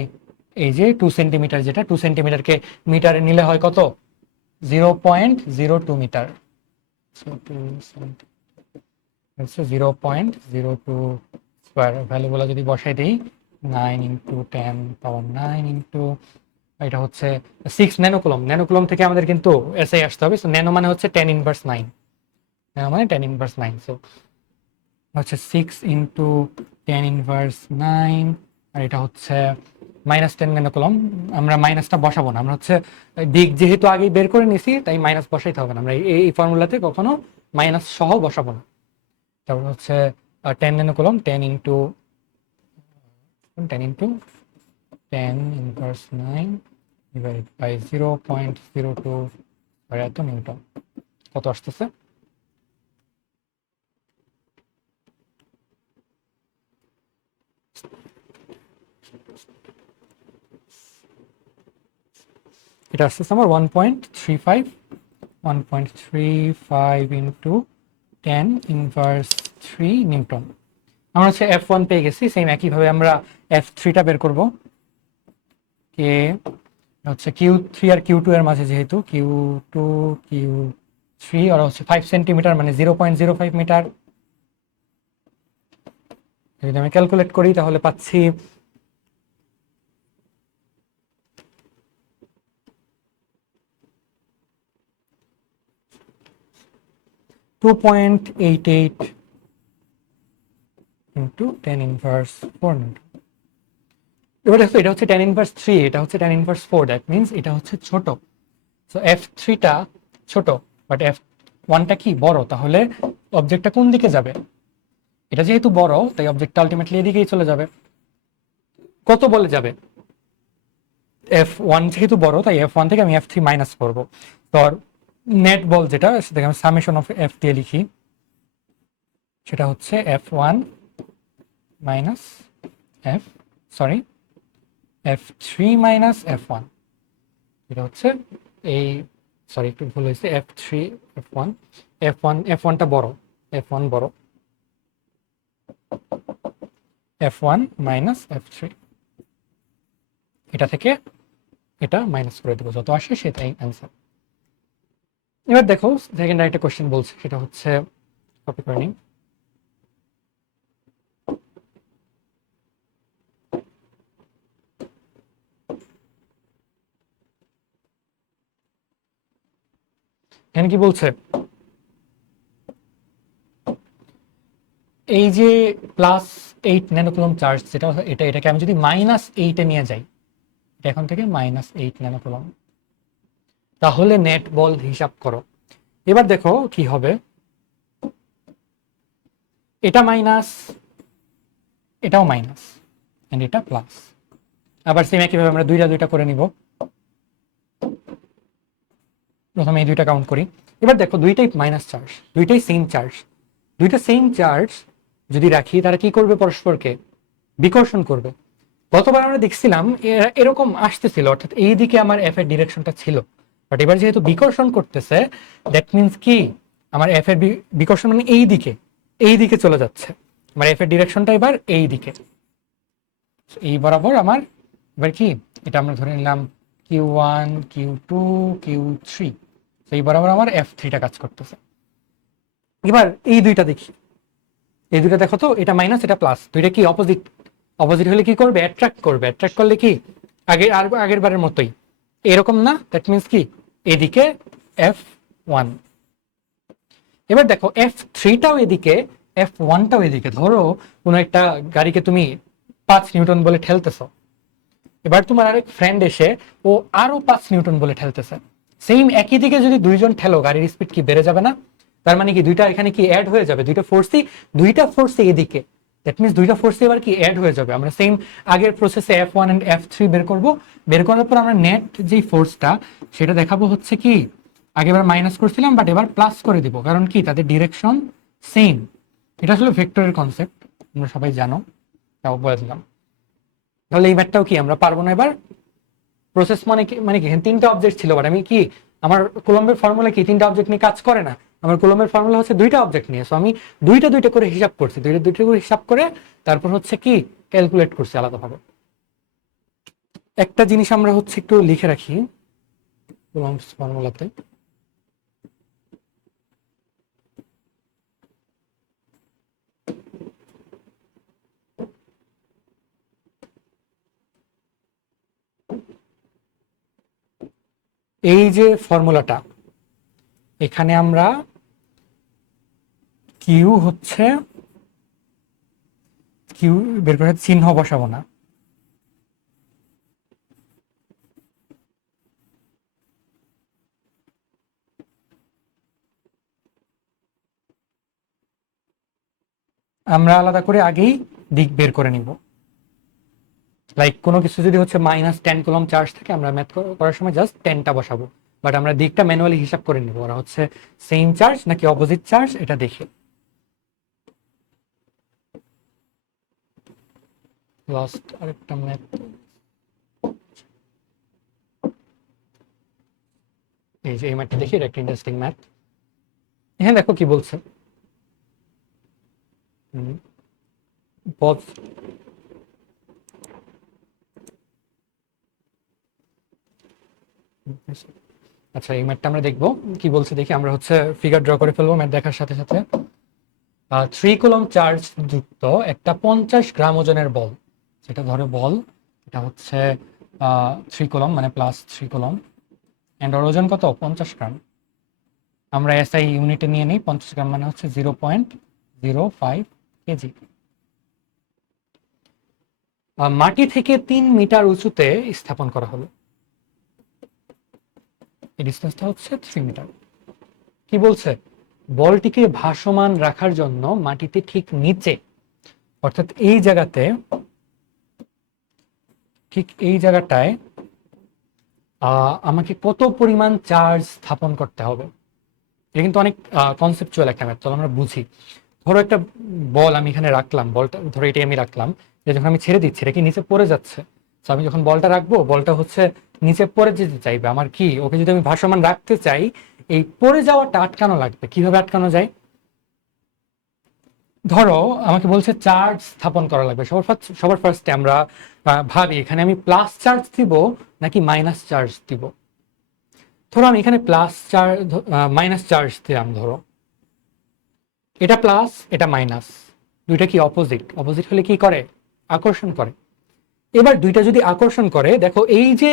এই যে 2 সেন্টিমিটার, যেটা 2 সেন্টিমিটারকে মিটারে নিলে হয় কত? 0.02 মিটার। 0.02 স্কোয়ার ভ্যালুগুলো যদি বসাই দিই, 9 × 10⁻৯ এটা হচ্ছে 6 ন্যানোকুলম। ন্যানোকুলম থেকে আমাদের কিন্তু এসআই আসতে হবে। সো ন্যানো মানে হচ্ছে 10⁻৯, ন্যানো মানে 10⁻৯। সো হচ্ছে 6 × 10⁻৯, আর এটা হচ্ছে -10 ন্যানোকুলম। আমরা মাইনাসটা বসাবো না, আমরা হচ্ছে দিক যেহেতু আগেই বের করে নিছি তাই মাইনাস বসাইতে হবে না, আমরা এই ফর্মুলাতে কখনো মাইনাস সহ বসাবো না। তারপর হচ্ছে 10 ন্যানোকুলম, 10 × 10⁻৯ ডিভাইড বাই 0.02 এত নিউটন, কত আসতেছে? এটা আসতেছে আমার 1.35, 1.35 ইন্টু 10⁻³ নিউটন। আমরা হচ্ছে F1 পেয়ে গেছি। সেম একইভাবে আমরা F3টা বের করব। কে হচ্ছে Q3 আর Q2 এর মাঝে, যেহেতু Q2 Q3 ওরা হচ্ছে 5 সেন্টিমিটার মানে 0.05 মিটার। যদি আমি ক্যালকুলেট করি তাহলে পাচ্ছি 2.88 ইন্টু 10⁻⁴ নিউটন। এবার দেখো এটা হচ্ছে 10⁻³ এটা হচ্ছে 10⁻⁴, দ্যাট মিনস এটা হচ্ছে ছোট। সো F3টা ছোট, বাট F1টা কি বড়, তাহলে অবজেক্টটা কোন দিকে যাবে? এটা যেহেতু বড় তাই অবজেক্টটা আলটিমেটলি এদিকেই চলে যাবে। কত বলে যাবে? F1 যেহেতু বড় তাই F1 থেকে আমি F3 মাইনাস করবো। তো নেট বল যেটা, সেটাকে আমি সামেশন অফ F দিয়ে লিখি, সেটা হচ্ছে F1 minus F sorry F3 minus F1। এটা হচ্ছে এই, সরি একটু ভুল হয়েছে, F3 F1, F1টা বড়, F1 বড়, F1 মাইনাস F3, এটা থেকে এটা মাইনাস করে দেবো, যত আসে সেটাই অ্যান্সার। এবার দেখো সেকেন্ড একটা কোশ্চেন বলছে, সেটা হচ্ছে কপি করে নিই। এখানে কি বলছে? এই যে +8 ন্যানোকুলম চার্জ যেটা, এটাকে আমি যদি -8-এ নিয়ে যাই, এটা এখন থেকে -8 ন্যানোকুলম, তাহলে নেট বল হিসাব করো। এবার দেখো কি হবে, এটা মাইনাস, এটাও মাইনাস, এন্ড এটা প্লাস। আবার সেম একইভাবে আমরা দুইটা দুইটা করে নিব। প্রথমে এই দুইটা কাউন্ট করি। এবার দেখো দুইটাই মাইনাস চার্জ, দুইটাই সেম চার্জ। দুইটা সেম চার্জ যদি রাখি তারা কি করবে, পরস্পরকে বিকর্ষণ করবে। গতবার আমরা দেখছিলাম এরকম আসতেছিল, অর্থাৎ এই দিকে আমার এফ এর ডিরেকশনটা ছিল, বাট এবার যেহেতু বিকর্ষণ করতেছে দ্যাট মিনস কি আমার এফ এর বিকর্ষণ মানে এই দিকে চলে যাচ্ছে, আমার এফ এর ডিরেকশনটা এবার এই দিকে, এই বরাবর আমার এবার কি এটা আমরা ধরে নিলাম Q1 Q2 Q3, এই বরাবর আমার F3টা কাজ করতেছে। এবার এই দুইটা দেখি, এই দুইটা দেখো তো, এটা মাইনাস এটা প্লাস, দুইটা কি অপোজিট, অপোজিট হলে কি করবে, অ্যাট্রাক্ট করবে, অ্যাট্রাক্ট করলে কি আগের বারের মতোই এরকম না, দ্যাট মিনস কি এদিকে F1। এবার দেখো F3টাও এদিকে, F1টাও এদিকে। ধরো কোনো একটা গাড়িকে তুমি 5 নিউটন বলে ঠেলতেছো, এবার তোমার আরেক ফ্রেন্ড এসে ও আরো 5 নিউটন বলে ঠেলতেছে, সেম একই দিকে যদি দুইজন ঠেলো গাড়ির স্পিড কি বেড়ে যাবে না? তার মানে কি দুইটা এখানে কি অ্যাড হয়ে যাবে, দুইটা ফোর্সই এদিকে, দ্যাট মিনস দুইটা ফোর্সই এবার কি অ্যাড হয়ে যাবে। আমরা সেম আগের প্রসেসে F1 এন্ড F3 বের করব, বের করার পর আমরা নেট যেই ফোর্সটা সেটা দেখাবো হচ্ছে কি আগেবার মাইনাস করছিলাম বাট এবার প্লাস করে দিব, কারণ কি তাদের ডিরেকশন সেম। এটা আসলে ভেক্টরের কনসেপ্ট, তোমরা সবাই জানো, তাও বলে দিলাম। তাহলে এই ম্যাথটাও কি আমরা পারবো না এবার। প্রসেস মানে কি, এখানে তিনটা অবজেক্ট ছিল, বাট আমি কি আমার কুলম্বের ফর্মুলা কি তিনটা অবজেক্ট নিয়ে কাজ করে না, আমার কুলম্বের ফর্মুলা হচ্ছে দুইটা অবজেক্ট নিয়ে। সো আমি দুইটা করে হিসাব করছি, দুইটা করে হিসাব করে তারপর হচ্ছে কি ক্যালকুলেট করছি আলাদাভাবে। একটা জিনিস আমরা হচ্ছে একটু লিখে রাখি কুলম্বস ফর্মুলাতে, এই যে ফর্মুলাটা এখানে আমরা কিউ বের করে চিহ্ন বসাবো না, আমরা আলাদা করে আগেই দিক বের করে নিব। লাইক কোনো কিছু যদি হচ্ছে -10 কুলম্ব চার্জ থাকে আমরা ম্যাথ করার সময় জাস্ট 10টা বসাবো, বাট আমরা দিকটা ম্যানুয়ালি হিসাব করে নিব, ওরা হচ্ছে সেম চার্জ নাকি অপোজিট চার্জ এটা দেখে। লাস্ট আরেকটা ম্যাথ, এই যে এই ম্যাথটা দেখি, এটা একটা ইন্টারেস্টিং ম্যাথ। এখানে দেখো কি বলছে, আচ্ছা এই ম্যাথটা আমরা দেখবো কি বলছে দেখি। আমরা হচ্ছে ফিগার ড্র করে ফেলবো ম্যাথ দেখার সাথে সাথে। 3 কুলম্ব চার্জ যুক্ত একটা 50 গ্রাম ওজনের বল, যেটা ধরে বল এটা হচ্ছে 3 কুলম্ব মানে +3 কুলম্ব, এন্ড ওর ওজন কত 50 গ্রাম। আমরা এসআই ইউনিটে নিয়ে নিই, 50 গ্রাম মানে হচ্ছে 0.05 কেজি। মাটি থেকে 3 মিটার উঁচুতে স্থাপন করা হলো, এই ডিসটেন্সটা হচ্ছে 3 মিটার। কি বলছে, বলটিকে ভাসমান রাখার জন্য মাটিতে ঠিক নিচে, অর্থাৎ এই জায়গাতে, ঠিক এই জায়গাটায় আমাকে কত পরিমাণ চার্জ স্থাপন করতে হবে। এটা কিন্তু অনেক কনসেপচুয়াল একটা ম্যাথ, চলো আমরা বুঝি। ধরো একটা বল আমি এখানে রাখলাম, বলটা ধরো এটাই আমি রাখলাম, যে যখন আমি ছেড়ে দিচ্ছি এটা কি নিচে পড়ে যাচ্ছে, তো আমি যখন বলটা রাখবো বলটা হচ্ছে নিচে পড়ে যেতে চাইবে, আমার কি ওকে যদি আমি ভাসমান রাখতে চাই এই পড়ে যাওয়াটা আটকানো লাগবে। কিভাবে আটকানো যায়, ধরো আমাকে বলছে চার্জ স্থাপন করা লাগবে। সবার ফার্স্টে আমরা ভাবি এখানে আমি প্লাস চার্জ দিব নাকি মাইনাস চার্জ দিব। ধরো আমি এখানে মাইনাস চার্জ দিলাম, ধরো এটা প্লাস এটা মাইনাস, দুইটা কি অপোজিট, অপোজিট হলে কি করে আকর্ষণ করে। এবার দুইটা যদি আকর্ষণ করে, দেখো এই যে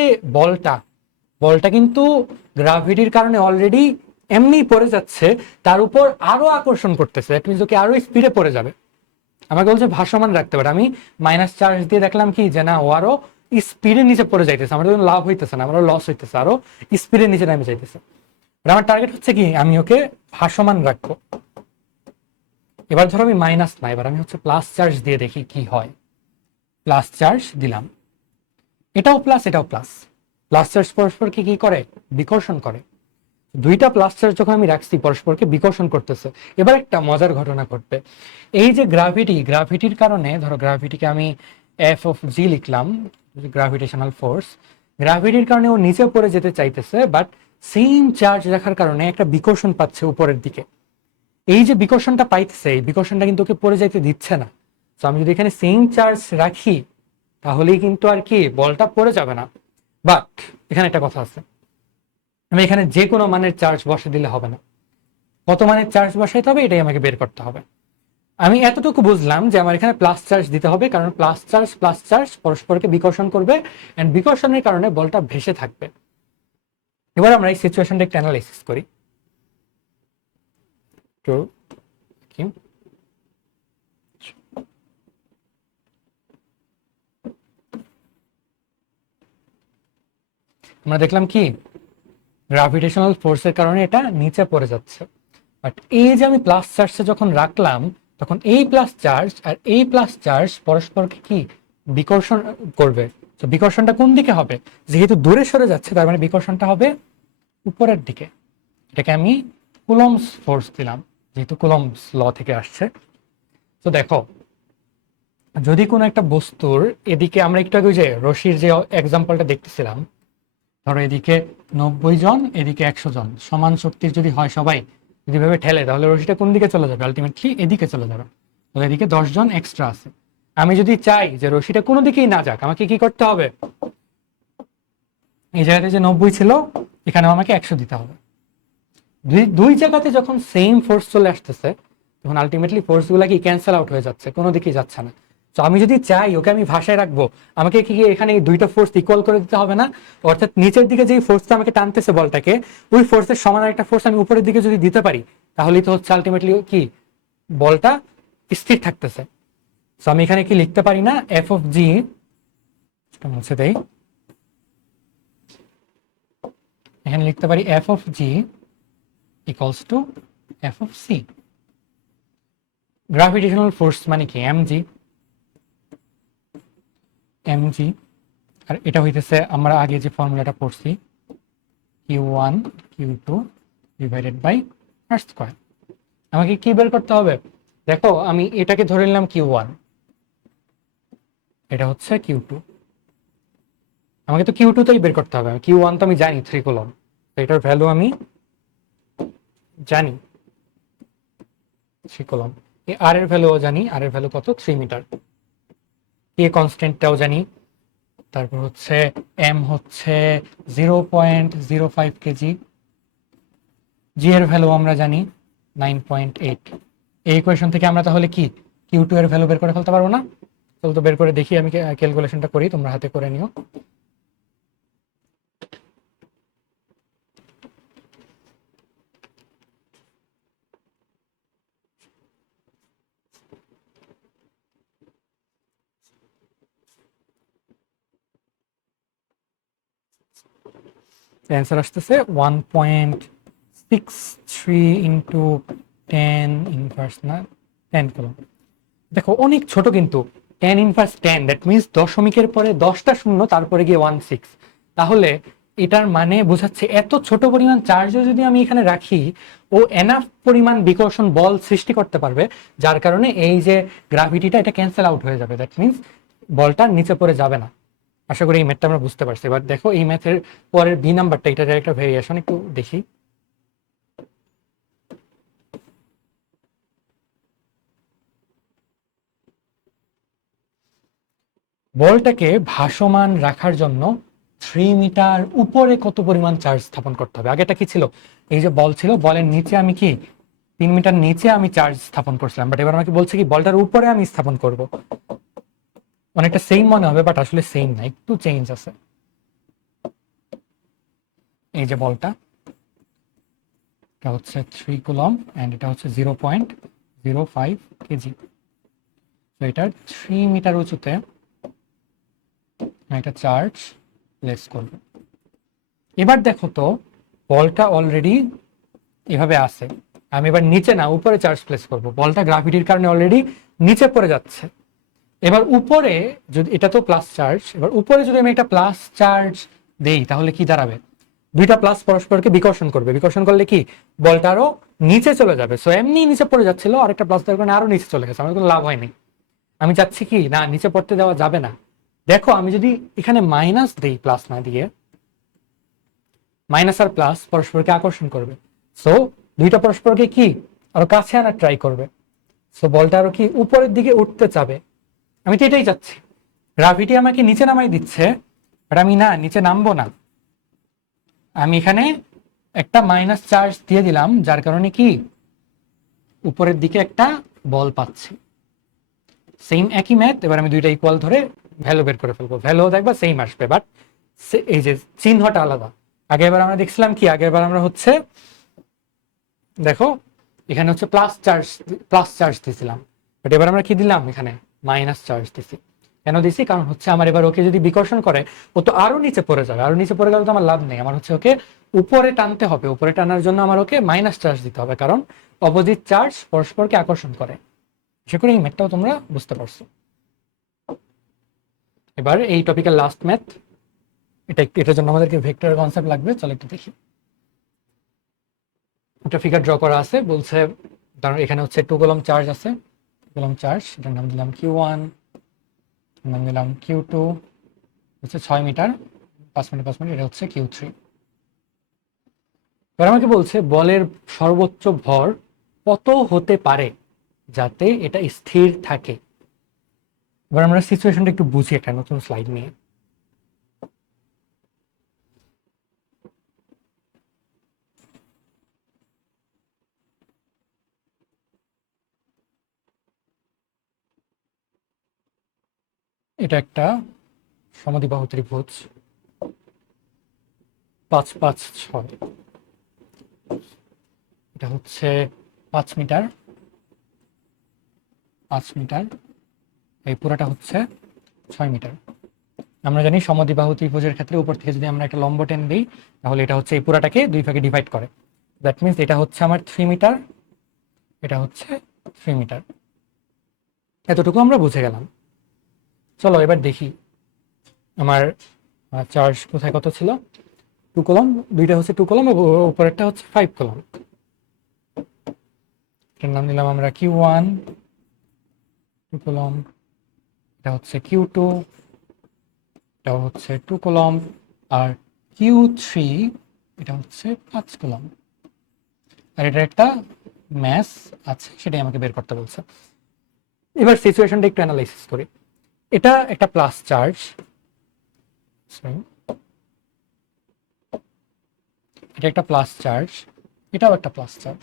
বলটা কিন্তু গ্রাভিটির কারণে অলরেডি এমনি পড়ে যাচ্ছে, তার উপর আরো আকর্ষণ করতেছে, দ্যাট মিনস ওকে আরো স্পিডে পড়ে যাবে। আমাকে বলছে ভাসমান রাখতে পারে, আমি মাইনাস চার্জ দিয়ে দেখলাম কি যে না ও আরো স্পিডের নিচে পড়ে যাইতেছে, আমার লাভ হইতেছে না, আমারও লস হইতেছে, আরো স্পিডের নিচে নামে যাইতেছে। আমার টার্গেট হচ্ছে কি আমি ওকে ভাসমান রাখবো। এবার ধরো আমি মাইনাস না, এবার আমি হচ্ছে প্লাস চার্জ দিয়ে দেখি কি হয়। প্লাস চার্জ দিলাম, এটাও প্লাস এটাও প্লাস, প্লাস চার্জ পরস্পরকে কি করে বিকর্ষণ করে। দুইটা প্লাস চার্জ যখন আমি রাখছি পরস্পরকে বিকর্ষণ করতেছে। এবার একটা মজার ঘটনা ঘটবে। এই যে গ্রাভিটির কারণে, ধরো গ্রাভিটিকে আমি এফ অফ জি লিখলাম, গ্রাভিটেশনাল ফোর্স, গ্রাভিটির কারণে ও নিচে পড়ে যেতে চাইতেছে, বাট সেম চার্জ রাখার কারণে একটা বিকর্ষণ পাচ্ছে উপরের দিকে। এই যে বিকর্ষণটা পাইতেছে, এই বিকর্ষণটা কিন্তু ওকে পড়ে যাইতে দিচ্ছে না। তো আমি যদি এখানে সেম চার্জ রাখি তাহলেই কিন্তু আর কি বলটা পড়ে যাবে না। বাট এখানে একটা কথা আছে, আমি এখানে যে কোনো মানের চার্জ বসে দিলে হবে না, কত মানের চার্জ বসাইতে হবে এটাই আমাকে বের করতে হবে। আমি এতটুকু বুঝলাম যে আমার এখানে প্লাস চার্জ দিতে হবে, কারণ প্লাস চার্জ পরস্পরকে বিকর্ষণ করবে, এন্ড বিকর্ষণের কারণে বলটা ভেসে থাকবে। এবার আমরা এই সিচুয়েশনটা একটু অ্যানালাইসিস করি। তো আমরা দেখলাম কি গ্রাভিটেশনাল ফোর্সের কারণে এটা নিচে পড়ে যাচ্ছে, বাট এই যে আমি প্লাস চার্জে যখন রাখলাম তখন এই প্লাস চার্জ আর এই প্লাস চার্জ পরস্পরকে কি বিকর্ষণ করবে। তো বিকর্ষণটা কোন দিকে হবে, যেহেতু দূরে সরে যাচ্ছে তার মানে বিকর্ষণটা হবে উপরের দিকে। এটাকে আমি কুলম্বস ফোর্স দিলাম, যেহেতু কুলম্বস ল থেকে আসছে। তো দেখো, যদি কোনো একটা বস্তুর এদিকে, আমরা একটু আগে যে রশির যে এক্সাম্পলটা দেখতেছিলাম, ধরো এদিকে 90 জন, এদিকে 100 জন, সমান শক্তির যদি হয় সবাই যদি ভাবে ঠেলে, তাহলে রশিটা কোন দিকে চলে যাবে, আলটিমেটলি এদিকে চলে যাবে। তো এদিকে 10 জন এক্সট্রা আছে। আমি যদি চাই যে রশিটা কোনো দিকেই না যাক, আমাকে কি করতে হবে, এই জায়গাতে যে 90 ছিল এখানেও আমাকে 100 দিতে হবে। দুই জায়গাতে যখন সেম ফোর্স চলে আসতেছে তখন আলটিমেটলি ফোর্স গুলা কি ক্যান্সেল আউট হয়ে যাচ্ছে, কোনো দিকেই যাচ্ছে না। তো আমি যদি চাই ওকে আমি ভাষায় রাখবো, আমাকে কি এখানে দুইটা ফোর্স ইকুয়াল করে দিতে হবে না? অর্থাৎ নিচের দিকে যে ফোর্সটা আমাকে টানতেছে বলটাকে, ওই ফোর্সের সমান একটা ফোর্স আমি উপরের দিকে যদি দিতে পারি, তাহলেই তো হচ্ছে আলটিমেটলি কি বলটা স্থির থাকতেছে। তো আমি এখানে কি লিখতে পারি না, এফ অফ জি, মুছে দেই, এখানে লিখতে পারি F of G equals to F of C. Gravitational force মানে কি এমজি, আর এটা হইতেছে আমরা আগে যে ফর্মুলাটা পড়ছি, Q1 Q2 divided by R square. আমাকে কি বের করতে হবে, দেখো আমি এটাকে ধরে নিলাম Q1, এটা হচ্ছে Q2, আমাকে তো Q2 তাই বের করতে হবে। Q1 তো আমি জানি 3 কুলম্ব, তো এটার ভ্যালু আমি জানি 3 কুলম্ব। আর এর ভ্যালুও জানি, আর এর ভ্যালু কত, 3 মিটার। এ কনস্ট্যান্টটাও জানি, তারপর হচ্ছে এম হচ্ছে 0.05 কেজি, জি এর ভ্যালু আমরা জানি 9.8। এই ইকুয়েশন থেকে আমরা তাহলে কি Q2 এর ভ্যালু বের করে ফেলতে পারবো না? তাহলে তো বের করে দেখি, আমি ক্যালকুলেশনটা করি, তোমরা হাতে করে নিও। অ্যান্সার আসতেছে 1.63 ইন্টু 10 ইনভার্স না 10 কুলম্ব। দেখো অনেক ছোট কিন্তু, 10 ইনভার্স 10, দ্যাট মিনস দশমিকের পরে 10টা শূন্য, তারপরে গিয়ে 16। তাহলে এটার মানে বোঝাচ্ছে এত ছোট পরিমাণ চার্জও যদি আমি এখানে রাখি, ও এনাফ পরিমাণ বিকর্ষণ বল সৃষ্টি করতে পারবে, যার কারণে এই যে গ্রাভিটিটা এটা ক্যান্সেল আউট হয়ে যাবে, দ্যাট মিনস বলটা নিচে পড়ে যাবে না। আশা করি এই ম্যাথটা আমরা বুঝতে পারছি। এবার দেখো এই ম্যাথের পরের বি নাম্বারটা, এটার একটা ভেরিয়েশন একটু দেখি। বলটাকে ভাসমান রাখার জন্য 3 মিটার উপরে কত পরিমাণ চার্জ স্থাপন করতে হবে। আগেটা কি ছিল, এই যে বল ছিল, বলের নিচে আমি কি 3 মিটার নিচে আমি চার্জ স্থাপন করছিলাম, বাট এবার আমাকে বলছে কি বলটার উপরে আমি স্থাপন করব। অনেকটা সেম মনে হবে, বাট আসলে সেম না, একটু চেঞ্জ আছে। এই যে বলটা, এটা হচ্ছে 3 কুলম্ব এন্ড এটা হচ্ছে 0.05 কেজি। তো এটার 3 মিটার উঁচুতে একটা চার্জ প্লেস করব। এবার দেখো তো বলটা অলরেডি এভাবে আছে, আমি এবার নিচে না উপরে চার্জ প্লেস করব। বলটা গ্রাভিটির কারণে অলরেডি নিচে পড়ে যাচ্ছে। এবার উপরে যদি, এটা তো প্লাস চার্জ, এবার উপরে যদি আমি একটা প্লাস চার্জ দেই তাহলে কি দাঁড়াবে, দুইটা প্লাস পরস্পরকে বিকর্ষণ করবে, বিকর্ষণ করলে কি বলটা আরো নিচে চলে যাবে। সো এমনি নিচে পড়ে যাচ্ছিল, আরেকটা প্লাস দেওয়ার কারণে আরো নিচে চলে গেছে, আমার কোনো লাভ হয়নি। আমি চাচ্ছি কি না, নিচে পড়তে দেওয়া যাবে না। দেখো আমি যদি এখানে মাইনাস দিই প্লাস না দিয়ে, মাইনাস আর প্লাস পরস্পরকে আকর্ষণ করবে। সো দুইটা পরস্পরকে কি আরো কাছে আনার ট্রাই করবে। সো বলটা আরো কি উপরের দিকে উঠতে চাবে। আমি তো এটাই চাচ্ছি। গ্রাভিটি আমাকে নিচে নামাই দিচ্ছে, বাট আমি না, নিচে নামবো না। আমি এখানে একটা মাইনাস চার্জ দিয়ে দিলাম, যার কারণে কি উপরের দিকে একটা বল পাচ্ছি। সেম একই ম্যাথ, এবার আমি দুইটা ইকুয়াল ধরে ভ্যালু বের করে ফেলবো। ভ্যালু দেখবা সেম আসবে, বাট এই যে চিহ্নটা আলাদা। আগের বার আমরা দেখছিলাম কি, আগের বার আমরা হচ্ছে দেখো এখানে হচ্ছে প্লাস চার্জ দিছিলাম, বাট এবার আমরা কি দিলাম, এখানে মাইনাস চার্জ দিছি। কেন দিছি, কারণ হচ্ছে আমার এবার ওকে যদি বিকর্ষণ করে, ও তো আরো নিচে পড়ে যাবে, আরো নিচে পড়ে গেলে তো আমার লাভ নেই। আমার হচ্ছে ওকে উপরে টানতে হবে, উপরে টানার জন্য আমার ওকে মাইনাস চার্জ দিতে হবে, কারণ অপোজিট চার্জ পরস্পরকে আকর্ষণ করে। আশা করি এই ম্যাথটাও তোমরা বুঝতে পারছো। এবার এই টপিকের লাস্ট ম্যাথ, এটার জন্য আমাদেরকে ভেক্টরের কনসেপ্ট লাগবে। চলো একটু দেখি। একটা ফিগার ড্র করা আছে, বলছে ধরো এখানে হচ্ছে 2 কুলম্ব চার্জ আছে, কুলম্ব চার্জ, এটার নাম দিলাম Q1, নাম দিলাম Q2, হচ্ছে 6 মিটার, 5 মিনিট 5 মিনিট, এটা হচ্ছে Q3। এবার আমাকে বলছে বলের সর্বোচ্চ ভর কত হতে পারে যাতে এটা স্থির থাকে। এবার আমরা সিচুয়েশনটা একটু বুঝি একটা নতুন স্লাইড নিয়ে। এটা একটা সমদ্বিবাহু ত্রিভুজ, 5 5 6, এটা হচ্ছে 5 মিটার 5 মিটার, এই পুরাটা হচ্ছে 6 মিটার। আমরা জানি সমদ্বিবাহু ত্রিভুজের ক্ষেত্রে উপর থেকে যদি আমরা একটা লম্ব টেন দিই, তাহলে এটা হচ্ছে এই পুরাটাকে দুই ভাগে ডিভাইড করে। দ্যাট মিনস এটা হচ্ছে আমার 3 মিটার, এটা হচ্ছে 3 মিটার। এতটুকু আমরা বুঝে গেলাম। চলো এবার দেখি আমার চার্জ কোথায় কত ছিল। 2 কুলম্ব, দুইটা হচ্ছে 2 কুলম্ব, উপরেরটা হচ্ছে 5 কুলম্ব। এটার নাম দিলাম আমরা Q1, 2 কুলম্ব, এটা হচ্ছে Q2, এটা হচ্ছে 2 কুলম্ব, আর Q3 এটা হচ্ছে 5 কুলম্ব। আর এটা একটা ম্যাস আছে, সেটাই আমাকে বের করতে বলছে। এবার সিচুয়েশনটা একটু অ্যানালাইসিস করি। এটা একটা প্লাস চার্জ, এটা একটা প্লাস চার্জ, এটাও একটা প্লাস চার্জ।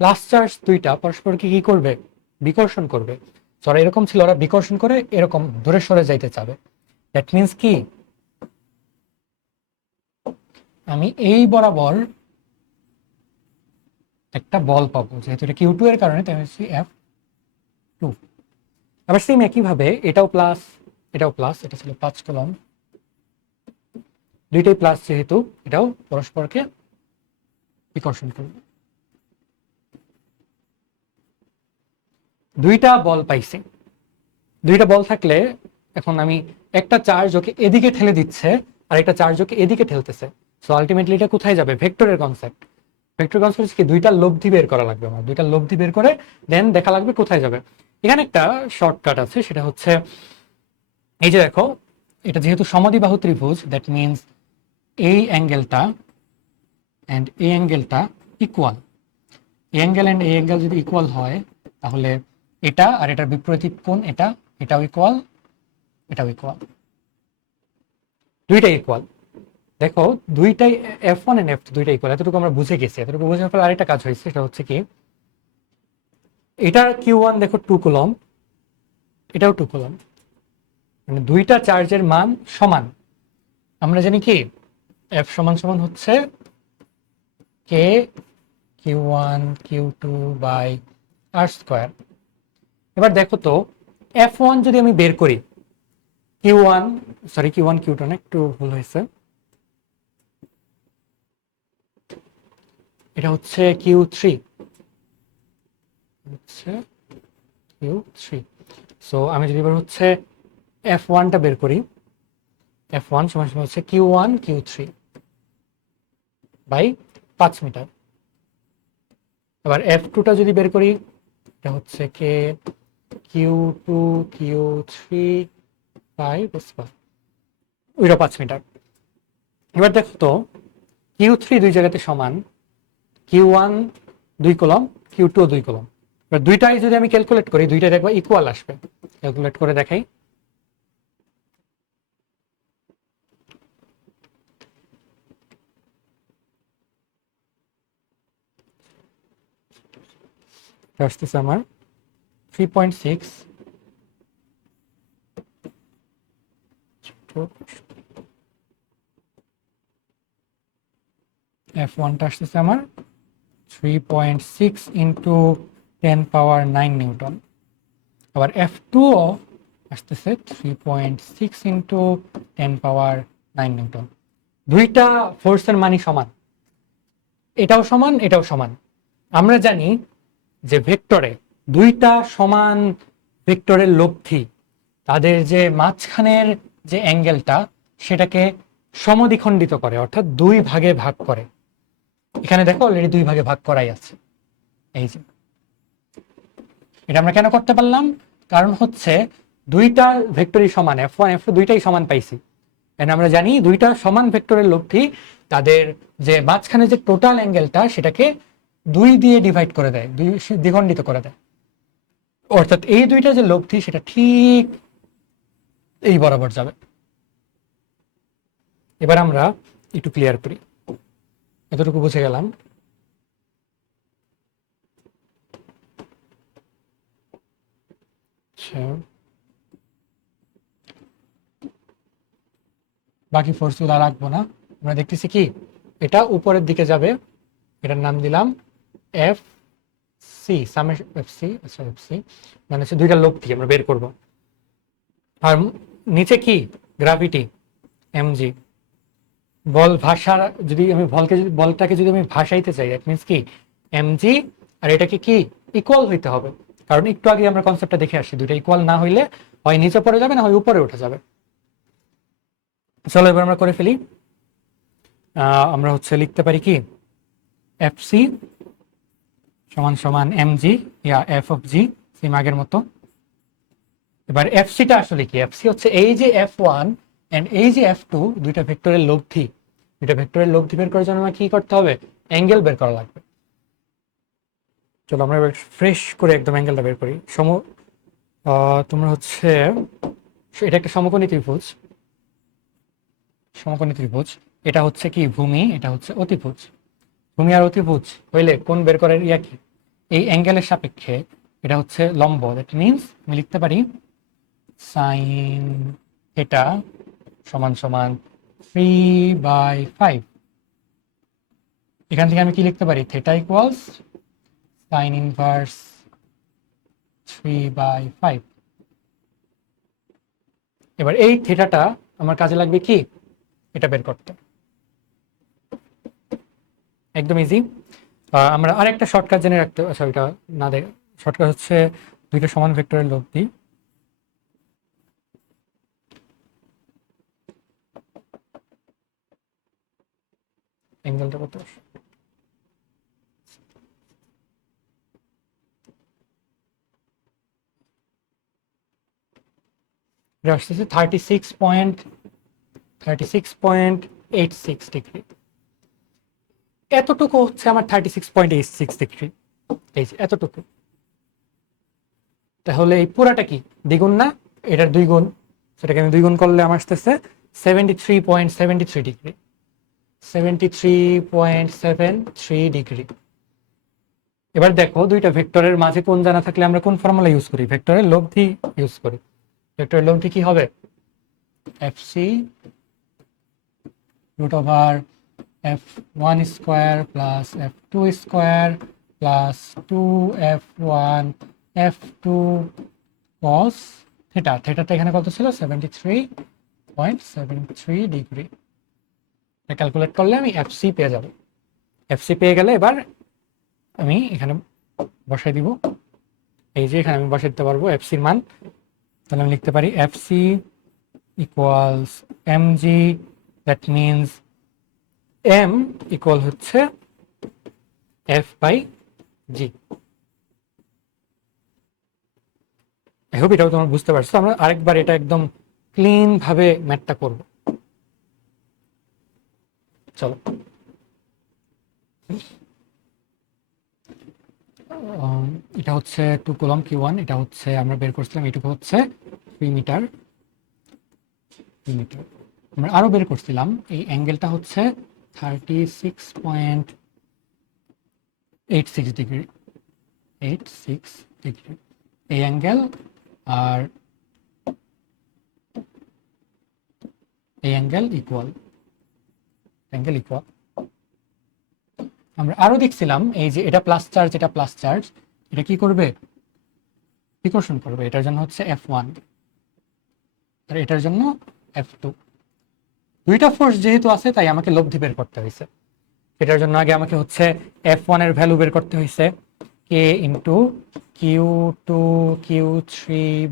প্লাস চার্জ দুইটা পরস্পরকে কি করবে, বিকর্ষণ করবে। ওরা এরকম ছিল, ওরা বিকর্ষণ করে এরকম দূরে সরে যাইতে চাবে। দ্যাট মিনস কি আমি এই বরাবর একটা বল পাবো, যেহেতু এটা Q2 এর কারণে, তাই হচ্ছে F2। আবার সেম একইভাবে এটাও প্লাস, এটাও প্লাস, এটা ছিল 5 কুলম্ব, দুইটাই প্লাস, যেহেতু এটাও পরস্পরকে বিকর্ষণ করবে। দুইটা বল পাইছি। দুইটা বল থাকলে এখন আমি একটা চার্জ ওকে এদিকে ঠেলে দিচ্ছে, আর একটা চার্জ ওকে এদিকে ঠেলতেছে। সো আলটিমেটলি এটা কোথায় যাবে, ভেক্টরের কনসেপ্ট। ভেক্টর কনসেপ্ট কি, দুইটা লব্ধি বের করা লাগবে আমার, দুইটা লব্ধি বের করে দেন দেখা লাগবে কোথায় যাবে। এখানে একটা শর্টকাট আছে, সেটা হচ্ছে এই যে দেখো, এটা যেহেতু সমদ্বিবাহু ত্রিভুজ, দ্যাট মিনস এই অ্যাঙ্গেলটা এন্ড এই অ্যাঙ্গেলটা ইকুয়াল। এই অ্যাঙ্গেল এন্ড এই অ্যাঙ্গেল যদি ইকুয়াল হয়, তাহলে এটা আর এটার বিপরীত কোণ, এটাও ইকুয়াল, এটাও ইকুয়াল, দুইটাই ইকুয়াল। দেখো দুইটাই F1 এন্ড F2 দুইটাই ইকুয়াল, এতটুকু আমরা বুঝে গেছি। এতটুকু বুঝে ফেলে আরেকটা কাজ হয়েছে, সেটা হচ্ছে কি এটার Q1 দেখো 2 কুলম্ব, এটাও 2 কুলম্ব, মানে দুইটা চার্জের মান সমান। আমরা জানি কি F সমান সমান হচ্ছে K Q1 Q2 by R square. এবার দেখো তো F1 যদি আমি বের করি, Q1 সরি Q1 Q2 না, একটু ভুল হয়েছে, এটা হচ্ছে Q3, হচ্ছে Q3। সো আমি যদি এবার হচ্ছে F1টা বের করি, F1 সমান সমান হচ্ছে Q1 Q3। By 5 metre. এবার F2টা যদি বের করি, এটা হচ্ছে কে Q2 Q3 5 ওইটা 5 মিটার। এবার দেখো তো Q3 দুই জায়গাতে সমান, Q1 2 কলম, Q2 2 কলম। এবার দুইটাই যদি আমি ক্যালকুলেট করি, দুইটা দেখবা ইকুয়াল আসবে। ক্যালকুলেট করে দেখাই। আসতেছে আমার 3.6 F1টা আসতেছে আমার 3.6 ইন্টু 10⁻9 নিউটন। আবার F2ও আসতেছে 3.6 ইন্টু 10⁻9 নিউটন। দুইটা ফোর্সের মানই সমান, এটাও সমান এটাও সমান। আমরা জানি যে ভেক্টরে দুইটা সমান ভেক্টরের লব্ধি তাদের যে মাঝখানের যে অ্যাঙ্গেলটা সেটাকে সমদ্বিখণ্ডিত করে, অর্থাৎ দুই ভাগে ভাগ করে। এখানে দেখো অলরেডি দুই ভাগে ভাগ করাই আছে। এই যে এটা আমরা কেন করতে পারলাম, কারণ হচ্ছে দুইটা ভেক্টরই সমান, F1 F2 দুইটাই সমান পাইছি। এন্ড আমরা জানি দুইটা সমান ভেক্টরের লব্ধি তাদের যে মাঝখানে যে টোটাল অ্যাঙ্গেলটা সেটাকে দুই দিয়ে ডিভাইড করে দেয়, দুই দ্বিখণ্ডিত করে দেয়। অর্থাৎ এই দুইটা যে লব্ধি সেটা ঠিক এই বরাবর যাবে। এবার আমরা একটু ক্লিয়ার করি, এতটুকু বুঝে গেলাম। আচ্ছা, বাকি ফোর্সগুলো আর রাখবো না। আমরা দেখতেছি কি এটা উপরের দিকে যাবে, এটার নাম দিলাম এফ সি, সামেশ এফ সি। আচ্ছা এফ সি মানে হচ্ছে দুইটা লব্ধি আমরা বের করব। আর নিচে কি গ্র্যাভিটি এমজি। বল ভাষা যদি আমি বলটাকে যদি আমি ভাসাইতে চাই, দ্যাট মিন্স কি এমজি আর এটাকে কি ইকুয়াল হইতে হবে। কারণ একটু আগে আমরা কনসেপ্টটা দেখে আসছি, দুইটা ইকুয়াল না হইলে হয় নিচে পড়ে যাবে না হয় উপরে উঠে যাবে। চলো এবার আমরা করে ফেলি। আমরা হচ্ছে লিখতে পারি কি এফ সি সমান সমান MG yeah F of G, same আগের মতো। এবার এফ সিটা আসলে কি, এফ সি হচ্ছে এই যে F1 এন্ড এই যে F2 দুইটা ভেক্টরের লব্ধি। দুইটা ভেক্টরের লব্ধি বের করার জন্য আমার কি করতে হবে, অ্যাঙ্গেল বের করা লাগবে। চলো আমরা এবার ফ্রেশ করে একদম অ্যাঙ্গেলটা বের করি। তোমরা হচ্ছে এটা একটা সমকোণী ত্রিভুজ, সমকোণী ত্রিভুজ। এটা হচ্ছে কি ভূমি, এটা হচ্ছে অতিভুজ। ভূমি আর অতিভুজ হইলে কোণ বের করার ইয়া কি, এই অ্যাঙ্গেলের সাপেক্ষে এটা হচ্ছে লম্ব। দ্যাট মিনস আমি লিখতে পারি সাইন থিটা সমান সমান 3/5। এখান থেকে আমি কি লিখতে পারি, থিটা ইকুয়ালস সাইন ইনভার্স 3/5। এবার এই থিটাটা আমার কাজে লাগবে কি এটা বের করতে, একদম ইজি। আমরা আরেকটা শর্টকাট জেনে রাখতে, সরি এটা না দেখ, শর্টকাট হচ্ছে দুইটা সমান ভেক্টরের লব্ধি। অ্যাঙ্গেলটা কত, এটা আসতেছে 36.86 ডিগ্রি। এতটুকু হচ্ছে আমার 36.86 ডিগ্রি, এই যে এতটুকু। তাহলে এই পুরাটা কি দ্বিগুণ না, এটার দুই গুণ। সেটাকে আমি দুই গুণ করলে আমার আসতেছে 73.73 ডিগ্রি, 73.73 ডিগ্রি। এবার দেখো দুইটা ভেক্টরের মাঝে কোণ জানা থাকলে আমরা কোন ফর্মুলা ইউজ করি, ভেক্টরের লব্ধি ইউজ করি। ভেক্টরের লব্ধি কি হবে, FC √f1 square plus f2 square plus 2f1 f2 cos theta. থিটাটা এখানে কত ছিল, 73.73 ডিগ্রি। ক্যালকুলেট করলে আমি FC পেয়ে যাব। FC পেয়ে গেলে এবার আমি এখানে বসাই দিব, এই যে এখানে আমি বসাই দিতে পারবো এফসির মান। তাহলে আমি লিখতে পারি FC equals MG, that means M equal হচ্ছে F by G. I hope এটাও তোমরা বুঝতে পারছো। আমরা আরেকবার এটা একদম ক্লিন ভাবে ম্যাথটা করব। চলো, এটা হচ্ছে 2 কুলম্ব Q1, এটা হচ্ছে আমরা বের করছিলাম, এটুকু হচ্ছে 3 মিটার। আমরা আরো বের করছিলাম এই অ্যাঙ্গেলটা হচ্ছে 36.86 ডিগ্রি, 86 ডিগ্রি এই অ্যাঙ্গেল। আর এই অ্যাঙ্গেল ইকুয়াল। আমরা আরো দেখছিলাম এই যে এটা প্লাস চার্জ, এটা প্লাস চার্জ, এটা কি করবে, বিকর্ষণ করবে। এটার জন্য হচ্ছে F1 আর এটার জন্য F2। দুইটা ফোর্স যেহেতু আছে তাই আমাকে লব্ধি বের করতে হয়েছে। এটার জন্য আগে আমাকে হচ্ছে F1 এর ভ্যালু বের করতে হয়েছে K into Q2 Q3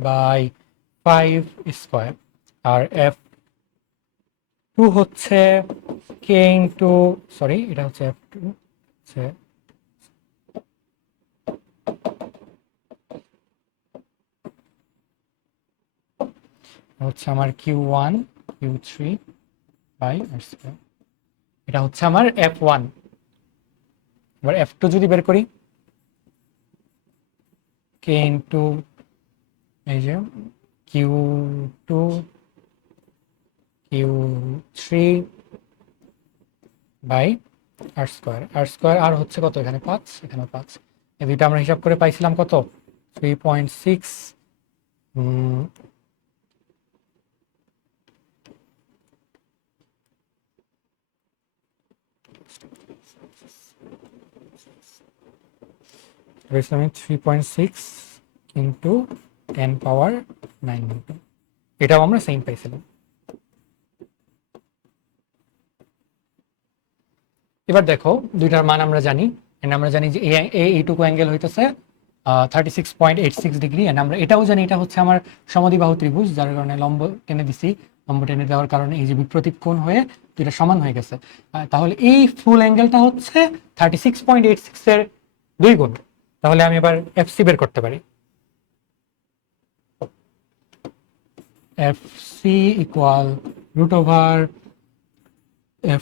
by 5 square, আর F2 হচ্ছে K ইন্টু, সরি এটা হচ্ছে F2 হচ্ছে আমার Q1 Q3 by R square. এটা হচ্ছে আমার F1। এবার F2 যদি বের করি, K ইন্টু এই যে Q2 Q3 by R square আর হচ্ছে কত, এখানে 5, এখানে 5। এই দুইটা আমরা হিসাব করে পাইছিলাম কত, 3.6। আমি 3.6 ইন্টু 10^9 নিউটন, এটাও আমরা সেম পাইছিলাম। এবার দেখো দুইটার মান আমরা জানি, আমরা জানি যে এইটুকু অ্যাঙ্গেল হইতেছে 36.86 ডিগ্রি। আমরা এটাও জানি এটা হচ্ছে আমার সমদ্বিবাহু ত্রিভুজ, যার কারণে লম্ব টেনে দিছি। লম্ব টেনে দেওয়ার কারণে এই যে বিপ্রতীপ কোণ হয়ে দুইটা সমান হয়ে গেছে। তাহলে এই ফুল অ্যাঙ্গেলটা হচ্ছে 36.86 এর 2 গুণ। তাহলে আমি এবার এফসি বের করতে পারি। এফসি ইকুয়াল √ওভার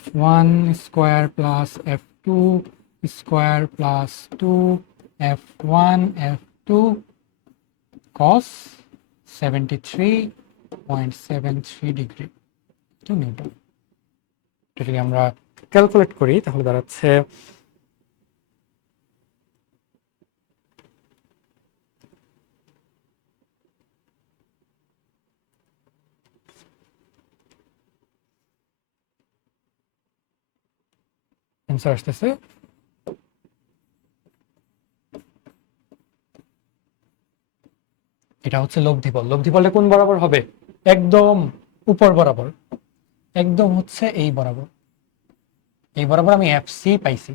F1 square plus F2 square plus 2 F1 F2 cos 73.73 degree to newton. এটা যদি আমরা ক্যালকুলেট করি তাহলে দাঁড়াচ্ছে অ্যান্সার আসতেছে এটা হচ্ছে লব্ধিবল। লব্ধিবলটা কোন বরাবর হবে, একদম উপর বরাবর, একদম হচ্ছে এই বরাবর, এই বরাবর আমি এফসি পাইছি।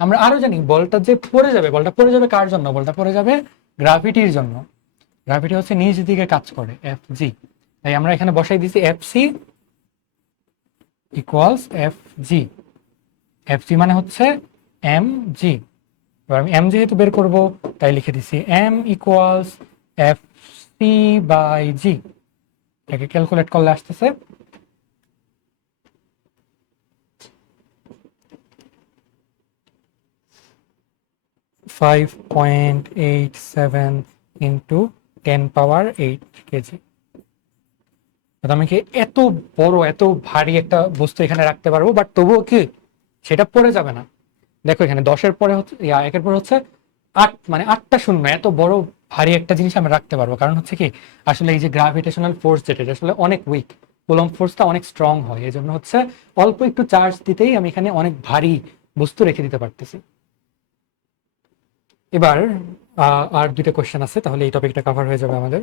আমরা আরো জানি বলটা যে পড়ে যাবে, বলটা পড়ে যাবে কার জন্য, বলটা পড়ে যাবে গ্রাভিটির জন্য। গ্রাভিটি হচ্ছে নিচ দিকে কাজ করে, এফ জি। তাই আমরা এখানে বসাই দিছি F C equals F G. F G মানে হচ্ছে এম জি। এবার আমি এম যেহেতু বের করব তাই লিখে দিছি M equals F C by G. এটাকে ক্যালকুলেট করলে আসতেছে 5.87 ইন্টু 10^8 কেজি। আমি কি এত বড় এত ভারী একটা বস্তু এখানে রাখতে পারবো, বাট তবুও কি সেটা পড়ে যাবে না। দেখো এখানে 10-এর পরে হচ্ছে 1-এর পরে হচ্ছে 8, মানে 8টা শূন্য, এত বড় ভারী একটা জিনিস আমরা রাখতে পারবো। কারণ হচ্ছে কি আসলে এই যে গ্রাভিটেশনাল ফোর্স যেটা আসলে অনেক উইক, কুলম্ব ফোর্সটা অনেক স্ট্রং হয়, এই জন্য হচ্ছে অল্প একটু চার্জ দিতেই আমি এখানে অনেক ভারী বস্তু রেখে দিতে পারতেছি। এবার আর দুইটা কোশ্চেন আছে, তাহলে এই টপিকটা কভার হয়ে যাবে আমাদের।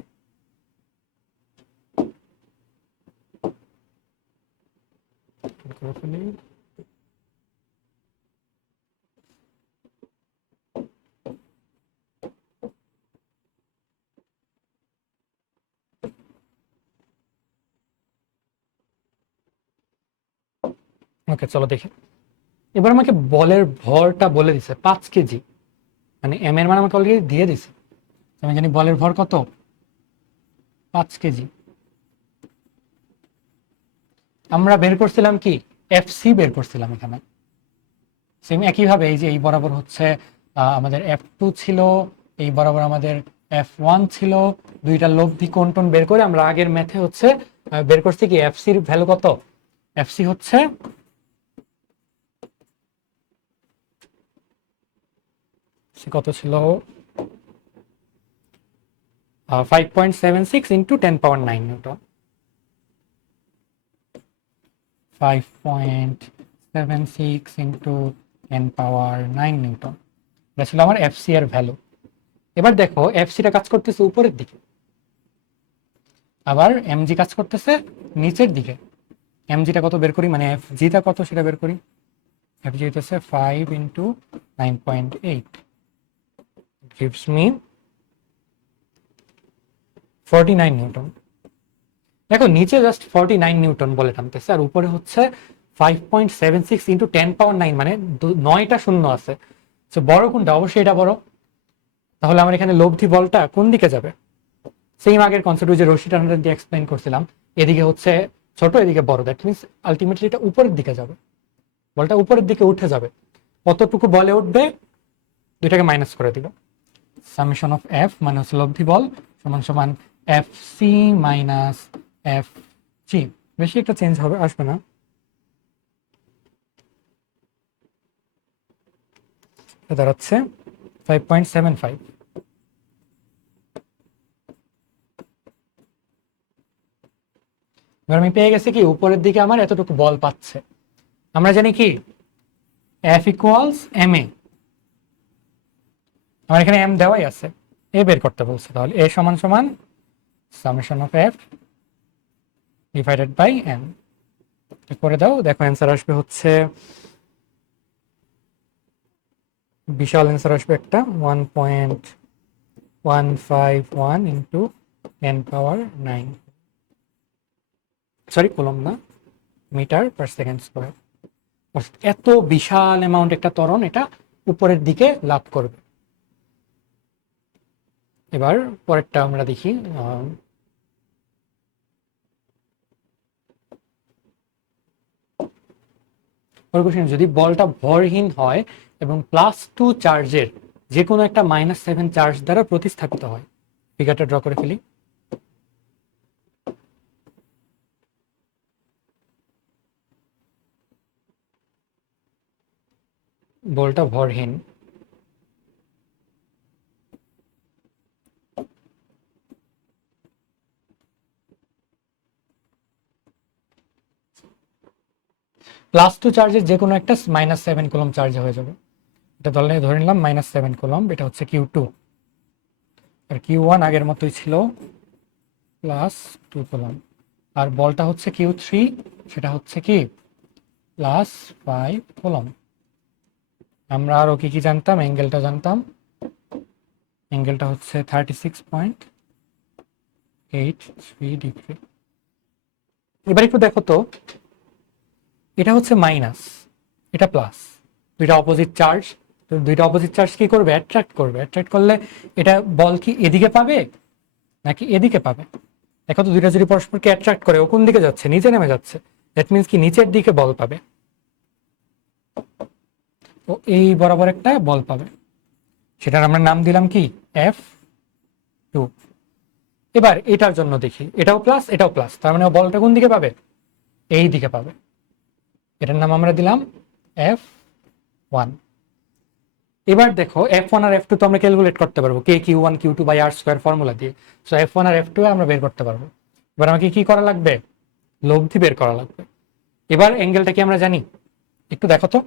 ওকে চলো দেখি। এবার আমাকে বলের ভরটা বলে দিছে 5 কেজি, মানে এম এর মান আমাকে অলরেডি দিয়ে দিছে। আমি জানি বলের ভর কত, 5 কেজি। আমরা বের করছিলাম কি, এফসি বের করছিলাম এখানে। সেম একইভাবে এই যে এই বরাবর হচ্ছে আমাদের F2 ছিল, এই বরাবর আমাদের F1 ছিল, দুইটা লব্ধি কোণ টোন বের করে আমরা আগের ম্যাথে হচ্ছে বের করছি কি এফসির ভ্যালু কত। এফসি হচ্ছে কত ছিল, 5.76 ইন্টু 10 পাওয়ার 9 নিউটন। 5.76 ইন্টু 10 পাওয়ার 9 নিউটন, এটা ছিল আমার এফসি এর ভ্যালু। এবার দেখো এফসিটা কাজ করতেছে উপরের দিকে, আবার এমজি কাজ করতেছে নিচের দিকে। এমজিটা কত বের করি, মানে এফজিটা কত সেটা বের করি। এফজি হইতেছে 5 ইন্টু 9.8 gives me 49 নিউটন। দেখো নিচে জাস্ট 49 নিউটন বলে টানতেছে, আর উপরে হচ্ছে 5.76 ইন্টু 10 পাওয়ার 9, মানে 9টা শূন্য আছে। তো বড় কোনটা, অবশ্যই এটা বড়। তাহলে আমার এখানে লব্ধি বলটা কোন দিকে যাবে, সেম আগের কনসেপ্ট যে রশি টানাটা দিয়ে এক্সপ্লেইন করছিলাম, এদিকে হচ্ছে ছোট এদিকে বড়, দ্যাট মিনস আলটিমেটলি এটা উপরের দিকে যাবে, বলটা উপরের দিকে উঠে যাবে। কতটুকু বলে উঠবে, দুইটাকে মাইনাস করে দিব। সামেশন অফ এফ মানে হচ্ছে লব্ধি বল সমান সমান F C minus F G. বেশি একটা চেঞ্জ হবে আসবে না, দাঁড়াচ্ছে 5.75। এবার আমি পেয়ে গেছি কি উপরের দিকে আমার এতটুকু বল পাচ্ছে। আমরা জানি কি এফ ইকুয়ালস এম এ, আমার এখানে এম দেওয়াই আছে, এ বের করতে বলছে। তাহলে এ সমান সমান summation of F divided by M করে দাও, দেখো অ্যান্সার আসবে হচ্ছে, বিশাল অ্যান্সার আসবে একটা 1.151 ইন্টু 10 পাওয়ার 9, সরি কুলম না, মিটার পার সেকেন্ড স্কোয়ার। এত বিশাল অ্যামাউন্ট একটা ত্বরণ এটা উপরের দিকে লাভ করবে। এবার পরেরটা আমরা দেখি। যদি বলটা ভরহীন হয় এবং +2 চার্জের যে কোনো একটা -7 চার্জ দ্বারা প্রতিস্থাপিত হয়, ফিগারটা ড্র করে ফেলি। বলটা ভরহীন, +2 চার্জের যে কোনো একটা -7 কুলম চার্জে হয়ে যাবে। এটা ধরে নিলাম -7 কুলম, এটা হচ্ছে Q2, আর Q1 আগের মতোই ছিল +2 কুলম, আর বলটা হচ্ছে Q3, সেটা হচ্ছে কি +5 কুলম। আমরা আরো কি কি জানতাম, অ্যাঙ্গেলটা জানতাম, অ্যাঙ্গেলটা হচ্ছে 36.83 ডিগ্রি। এবার একটু দেখো তো, এটা হচ্ছে মাইনাস, এটা প্লাস, দুইটা অপোজিট চার্জ। তো দুইটা অপোজিট চার্জ কি করবে, অ্যাট্রাক্ট করবে। অ্যাট্রাক্ট করলে এটা বল কি এদিকে পাবে নাকি এদিকে পাবে। দেখো তো দুইটা যদি পরস্পরকে অ্যাট্রাক্ট করে, ও কোন দিকে যাচ্ছে, নিচে নেমে যাচ্ছে, দ্যাট মিনস কি নিচের দিকে বল পাবে, ও এই বরাবর একটা বল পাবে, সেটার আমরা নাম দিলাম কি F2। এবার এটার জন্য দেখি, এটাও প্লাস এটাও প্লাস, তার মানে বলটা কোন দিকে পাবে, এই দিকে পাবে, এটার নাম আমরা দিলাম F1। এবার দেখো F1 আর F2 তো আমরা ক্যালকুলেট করতে পারবো K Q1 Q2 by R square formula দিয়ে। সো F1 আর F2 আমরা বের করতে পারবো। এবার আমাকে কি করা লাগবে, লব্ধি বের করা লাগবে। এবার অ্যাঙ্গেলটা কি আমরা জানি, একটু দেখো তো,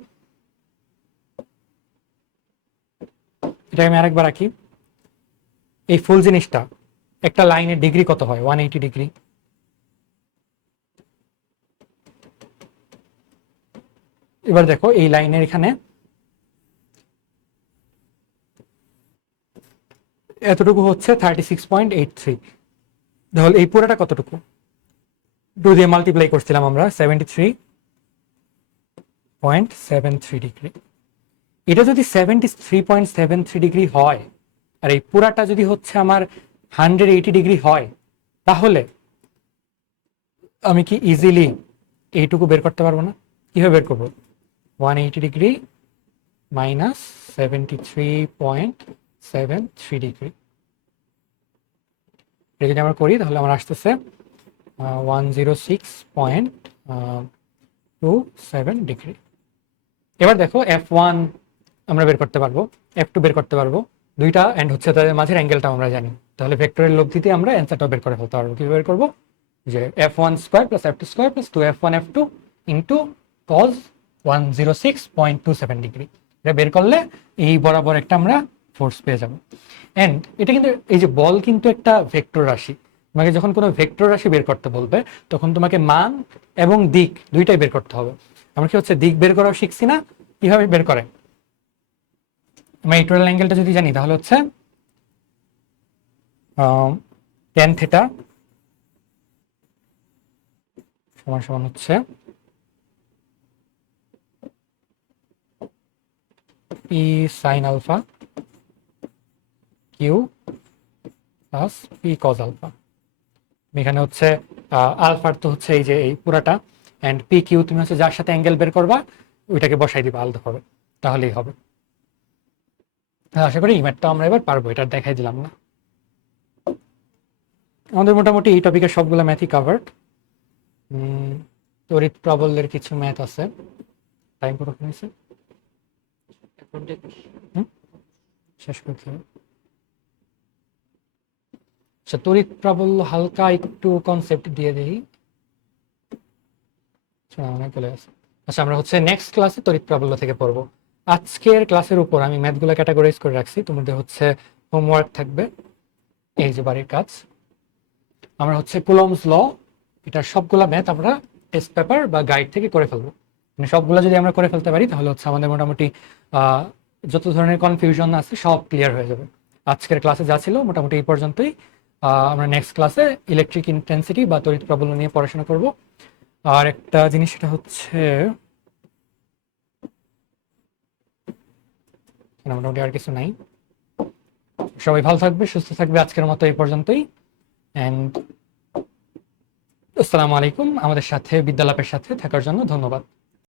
এটা আমি আরেকবার রাখি। এই ফুল জিনিসটা, একটা লাইনের ডিগ্রি কত হয়, 180 ডিগ্রি। এবার দেখো এই লাইনের এখানে এতটুকু হচ্ছে 36.83, তাহলে এই পুরোটা কতটুকু, 2 দিয়ে মাল্টিপ্লাই করছিলাম আমরা 73 73 ডিগ্রি। এটা যদি 73.73 ডিগ্রি হয় আর এই পুরাটা যদি হচ্ছে আমার 180 ডিগ্রি হয়, তাহলে আমি কি ইজিলি এইটুকু বের করতে পারবো না? কিভাবে বের করবো? 180 ডিগ্রি মাইনাস 73.73 ডিগ্রি, এটা যদি আমরা করি তাহলে আমার আসতেছে 106.27 ডিগ্রি। এবার দেখো F1 আমরা বের করতে পারবো, F2 বের করতে পারবো, দুইটা এন্ড হচ্ছে তাদের মাঝের অ্যাঙ্গেলটা আমরা জানি, তাহলে ভেক্টরের লব্ধিতে আমরা অ্যান্সারটা বের করে ফেলতে পারবো। কিভাবে বের করবো? যে F1 square plus F2 square plus 2F1 F2 into cos 106.27 degree, এটা বের করলে এই বরাবর একটা আমরা ফোর্স পেয়ে যাবো। এন্ড এটা কিন্তু এই যে বল কিন্তু একটা ভেক্টর রাশি, তোমাকে যখন কোনো ভেক্টর রাশি বের করতে বলবে তখন তোমাকে মান এবং দিক দুইটাই বের করতে হবে। আমরা কি হচ্ছে দিক বের করাও শিখছি না? কিভাবে বের করে? আমরা ইকুয়াল অ্যাঙ্গেলটা যদি জানি তাহলে হচ্ছে tan থিটা সমান সমান হচ্ছে p sin alpha q plus p cos alpha. এখানে হচ্ছে আলফার তো হচ্ছে এই যে এই পুরাটা, এন্ড পি কিউ তুমি হচ্ছে যার সাথে অ্যাঙ্গেল বের করবা ওইটাকে বসাই দিবা আলাদা হবে, তাহলেই হবে। আশা করি এই ম্যাথটা আমরা এবার পারবো, এটা দেখাই দিলাম না। আমাদের মোটামুটি এই টপিকের সবগুলো ম্যাথই কাভার্ড। তড়িৎ প্রবলের কিছু ম্যাথ আছে। টাইম কতক্ষণ হয়েছে? শেষ করতে হবে। আচ্ছা, তড়িৎ প্রবল হালকা একটু কনসেপ্ট দিয়ে দিই। আচ্ছা, আমরা হচ্ছে নেক্সট ক্লাসে তড়িৎ প্রবল্য থেকে পড়বো। আজকের ক্লাসের উপর আমি ম্যাথগুলো ক্যাটাগরাইজ করে রাখছি, তোমাদের হচ্ছে হোমওয়ার্ক থাকবে এই যে বাড়ির কাজ। আমরা হচ্ছে কুলম্বস ল, এটা সবগুলা ম্যাথ আমরা টেস্ট পেপার বা গাইড থেকে করে ফেলবো। মানে সবগুলো যদি আমরা করে ফেলতে পারি তাহলে হচ্ছে আমাদের মোটামুটি যত ধরনের কনফিউশন আছে সব ক্লিয়ার হয়ে যাবে। আজকের ক্লাসে যা ছিল মোটামুটি এই পর্যন্তই। আমরা নেক্সট ক্লাসে ইলেকট্রিক ইন্টেন্সিটি বা তড়িৎ প্রবল্য নিয়ে পড়াশোনা করব। আর একটা জিনিস সেটা হচ্ছে মোটামুটি আর কিছু নাই। সবাই ভালো থাকবে, সুস্থ থাকবে। আজকের মতো এই পর্যন্তই। এন্ড আসসালামু আলাইকুম। আমাদের সাথে বিদ্যালয়ের সাথে থাকার জন্য ধন্যবাদ।